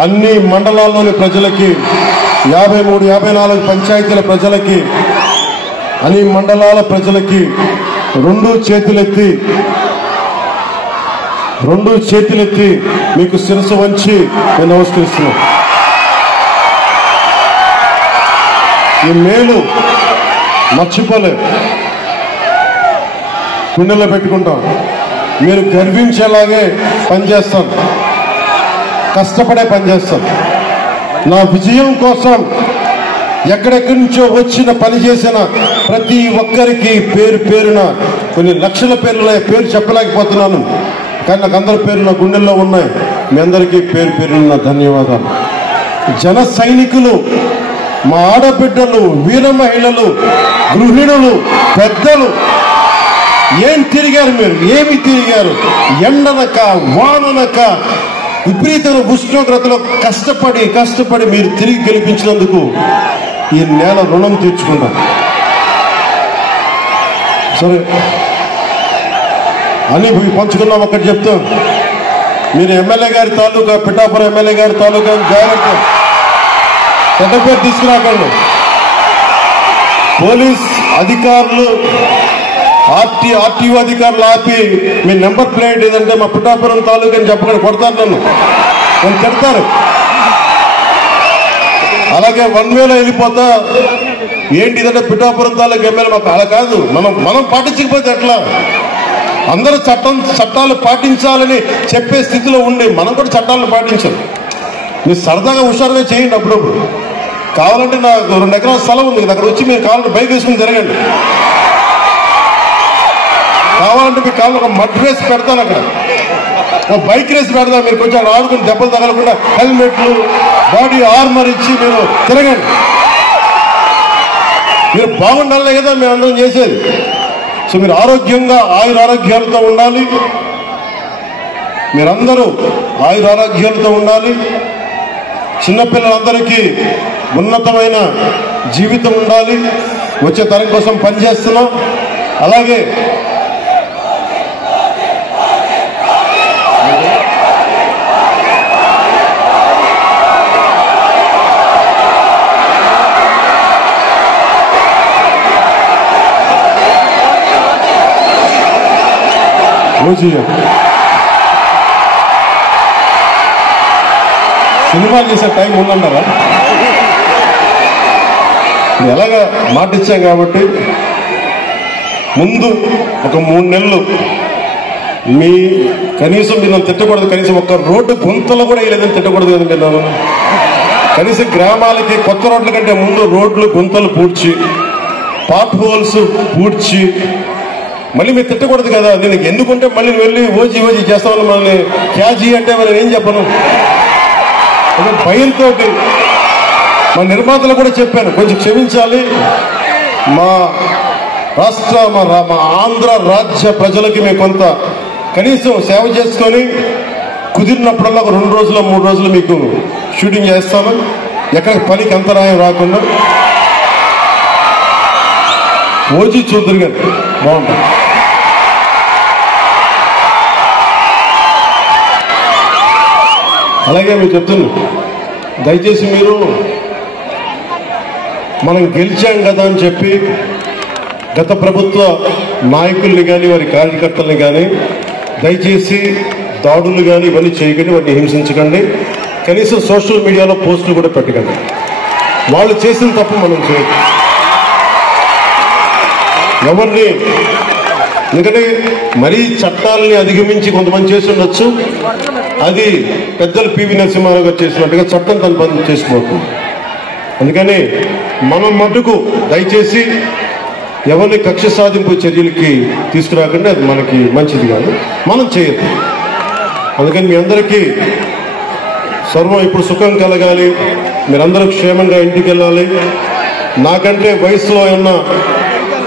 అన్ని మండలాల్లోని ప్రజలకి, 53, 54 పంచాయతీల ప్రజలకి, అన్ని మండలాల ప్రజలకి రెండు చేతులెత్తి మీకు శిరస్సు వంచి నేను నమస్కరిస్తున్నాను. ఈ మేలు మర్చిపోలేదు, గుండెలో పెట్టుకుంటాం. మీరు గర్వించేలాగే పనిచేస్తాను, కష్టపడే పనిచేస్తాను. నా విజయం కోసం ఎక్కడెక్కడి నుంచో వచ్చిన పని చేసిన ప్రతి ఒక్కరికి పేరు పేరున కొన్ని లక్షల పేరు చెప్పలేకపోతున్నాను, కానీ నాకు అందరి పేరు నా గుండెల్లో ఉన్నాయి. మీ అందరికీ పేరు పేరున ధన్యవాదాలు. జన సైనికులు, మా ఆడబిడ్డలు, వీర మహిళలు, గృహిణులు, పెద్దలు ఏం తిరిగారు మీరు, ఏమి తిరిగారు? ఎండనక వాననక విపరీతమైన ఉష్ణోగ్రతలో కష్టపడి మీరు తిరిగి గెలిపించినందుకు ఈ నేల రుణం తీర్చుకుంటాం. సరే అని పంచుకున్నాం. ఒకటి చెప్తాం, మీరు ఎమ్మెల్యే గారి తాలూకా, పిఠాపురం ఎమ్మెల్యే గారి తాలూకా జాగ్రత్త, పెద్ద పేరు తీసుకురాకండి. పోలీస్ అధికారులు, ఆర్టీఓ అధికారులు ఆపి మీ నెంబర్ ప్లేట్ ఏదంటే మా పిఠాపురం తాలూకా అని చెప్పకుండా కొడతారు, నన్ను తిడతారు. అలాగే 1 వేలో వెళ్ళిపోతా ఏంటి ఇదంటే పిఠాపురం తాలూకా ఎమ్మెల్యే మాకు అలా కాదు. మనం పాటించకపోతే ఎట్లా? అందరూ చట్టాలు పాటించాలని చెప్పే స్థితిలో ఉండి మనం కూడా చట్టాలను పాటించాలి. మీరు సరదాగా హుషారుగా చేయండి. అప్పుడప్పుడు కావాలంటే నాకు 2 ఎకరాల స్థలం ఉంది, అక్కడ వచ్చి మీరు కావాలంటే బైక్ వేసుకుని తిరగండి. కావాలంటే మీకు కావాలి ఒక మడ్ రేస్ పెడతాను, అక్కడ బైక్ రేస్ పెడతాను. మీరు కొంచెం ఆడుకుని దెబ్బలు తగలకుండా హెల్మెట్లు, బాడీ ఆర్మర్ ఇచ్చి మీరు తిరగండి. మీరు బాగుండాలనే కదా మేము అందరం చేసేది. సో మీరు ఆరోగ్యంగా, ఆయురారోగ్యాలతో ఉండాలి. మీరందరూ ఆయురారోగ్యాలతో ఉండాలి. చిన్నపిల్లలందరికీ ఉన్నతమైన జీవితం ఉండాలి. వచ్చే తరం కోసం పనిచేస్తున్నాం. అలాగే సినిమాలు చేసే టైం ఉందంటారా? ఎలాగా మాట ఇచ్చాం కాబట్టి ముందు ఒక 3 నెలలు మీ కనీసం మీరు తిట్టకూడదు, కనీసం ఒక రోడ్డు గుంతలు కూడా వేయలేదని తిట్టకూడదు కదండి. నేను కనీసం గ్రామాలకి కొత్త రోడ్ల కంటే ముందు రోడ్లు గుంతలు పూడ్చి, పాట్ హోల్స్ పూడ్చి మళ్ళీ మీరు తిట్టకూడదు కదా. నేను ఎందుకుంటే మళ్ళీ వెళ్ళి ఓజీ చేస్తామని మనల్ని క్యాజీ అంటే మనం ఏం చెప్పను. భయంతో మా నిర్మాతలు కూడా చెప్పాను, కొంచెం క్షమించాలి, మా రాష్ట్ర మా ఆంధ్ర రాజ్య ప్రజలకి మేము కొంత కనీసం సేవ చేసుకొని కుదిరినప్పుడల్లా ఒక 2 రోజులు 3 రోజులు మీకు షూటింగ్ చేస్తాను, ఎక్కడికి పనికి అంతరాయం రాకుండా. ఓజీ చూద్దరు గారు బాగుంటుంది. అలాగే మీరు చెప్తున్నా, దయచేసి మీరు మనం గెలిచాం కదా అని చెప్పి గత ప్రభుత్వ నాయకుల్ని కానీ వారి కార్యకర్తల్ని కానీ దయచేసి దాడులు కానీ ఇవన్నీ చేయకండి, వాటిని హింసించకండి. కనీసం సోషల్ మీడియాలో పోస్టులు కూడా పెట్టకండి. వాళ్ళు చేసిన తప్పు మనం చేయదు ఎవరిని. ఎందుకంటే మరీ చట్టాలని అధిగమించి కొంతమంది చేసి ఉండొచ్చు, అది పెద్దలు పివి నరసింహారావు గారు చేసినట్టుగా చట్టం తన పని చేసిపోతుంది. అందుకని మనం మటుకు దయచేసి ఎవరిని కక్ష సాధింపు చర్యలకి తీసుకురాకండి, అది మనకి మంచిది కాదు, మనం చేయొద్దు. అందుకని మీ అందరికీ సర్వం ఇప్పుడు సుఖం కలగాలి, మీరందరూ క్షేమంగా ఇంటికి వెళ్ళాలి. నాకంటే వయసులో ఉన్న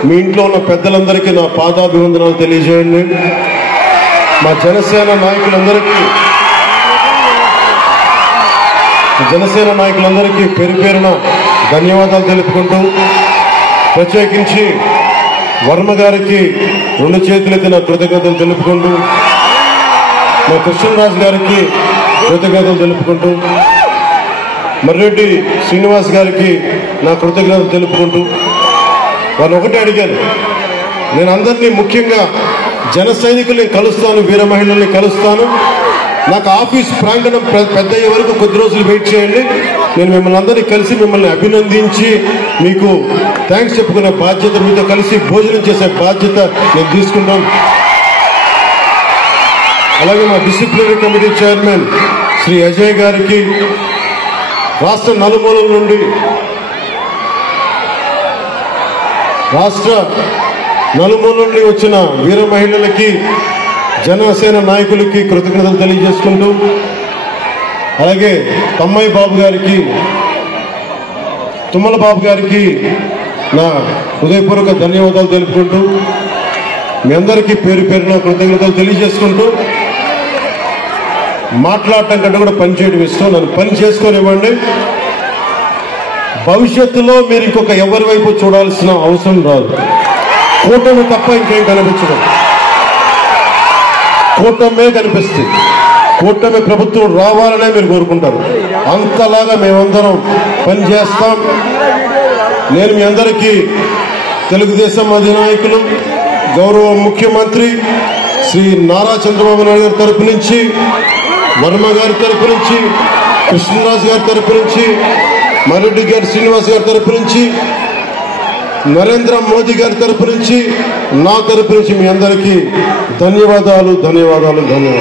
మీ ఇంట్లో ఉన్న పెద్దలందరికీ నా పాదాభివందనాలు తెలియజేయండి. మా జనసేన నాయకులందరికీ పేరు పేరున ధన్యవాదాలు తెలుపుకుంటూ, ప్రత్యేకించి వర్మ గారికి 2 చేతులెత్తి నా కృతజ్ఞతలు తెలుపుకుంటూ, మా కృష్ణరాజు గారికి కృతజ్ఞతలు తెలుపుకుంటూ, మర్రెడ్డి శ్రీనివాస్ గారికి నా కృతజ్ఞతలు తెలుపుకుంటూ, వాళ్ళు ఒకటే అడిగాను, నేను అందరినీ ముఖ్యంగా జన సైనికుల్ని కలుస్తాను, వీర మహిళల్ని కలుస్తాను, నాకు ఆఫీస్ ప్రాంగణం పెద్దయ్యే వరకు కొద్ది రోజులు వెయిట్ చేయండి, నేను మిమ్మల్ని అందరినీ కలిసి మిమ్మల్ని అభినందించి మీకు థ్యాంక్స్ చెప్పుకునే బాధ్యత, మీతో కలిసి భోజనం చేసే బాధ్యత నేను తీసుకుంటాను. అలాగే మా disciplinary committee chairman Shri Ajay గారికి, రాష్ట్ర నలుమూలల నుండి వచ్చిన వీర మహిళలకి, జనసేన నాయకులకి కృతజ్ఞతలు తెలియజేసుకుంటూ, అలాగే తమ్మయ్య బాబు గారికి, తుమ్మల బాబు గారికి నా హృదయపూర్వక ధన్యవాదాలు తెలుపుకుంటూ, మీ అందరికీ పేరు పేరున కృతజ్ఞతలు తెలియజేసుకుంటూ, మాట్లాడటం కంటే కూడా పని చేయడం ఇష్టం, నన్ను పని చేసుకొనివ్వండి. భవిష్యత్తులో మీరు ఇంకొక ఎవరి వైపు చూడాల్సిన అవసరం రాదు. కూటమి తప్ప ఇంకేం కనిపించదు, కూటమే కనిపిస్తుంది. కూటమి ప్రభుత్వం రావాలనే మీరు కోరుకుంటారు, అంతలాగా మేమందరం పనిచేస్తాం. నేను మీ అందరికీ తెలుగుదేశం అధినాయకులు, గౌరవ ముఖ్యమంత్రి శ్రీ నారా చంద్రబాబు నాయుడు గారి తరపు నుంచి, వర్మ గారి తరపు నుంచి, కృష్ణరాజు గారి తరపు నుంచి, మర్రెడ్డి గారి శ్రీనివాస్ గారి తరపు నుంచి, నరేంద్ర మోదీ గారి తరపు నుంచి, నా తరపు నుంచి మీ అందరికీ ధన్యవాదాలు. తెలంగాణలో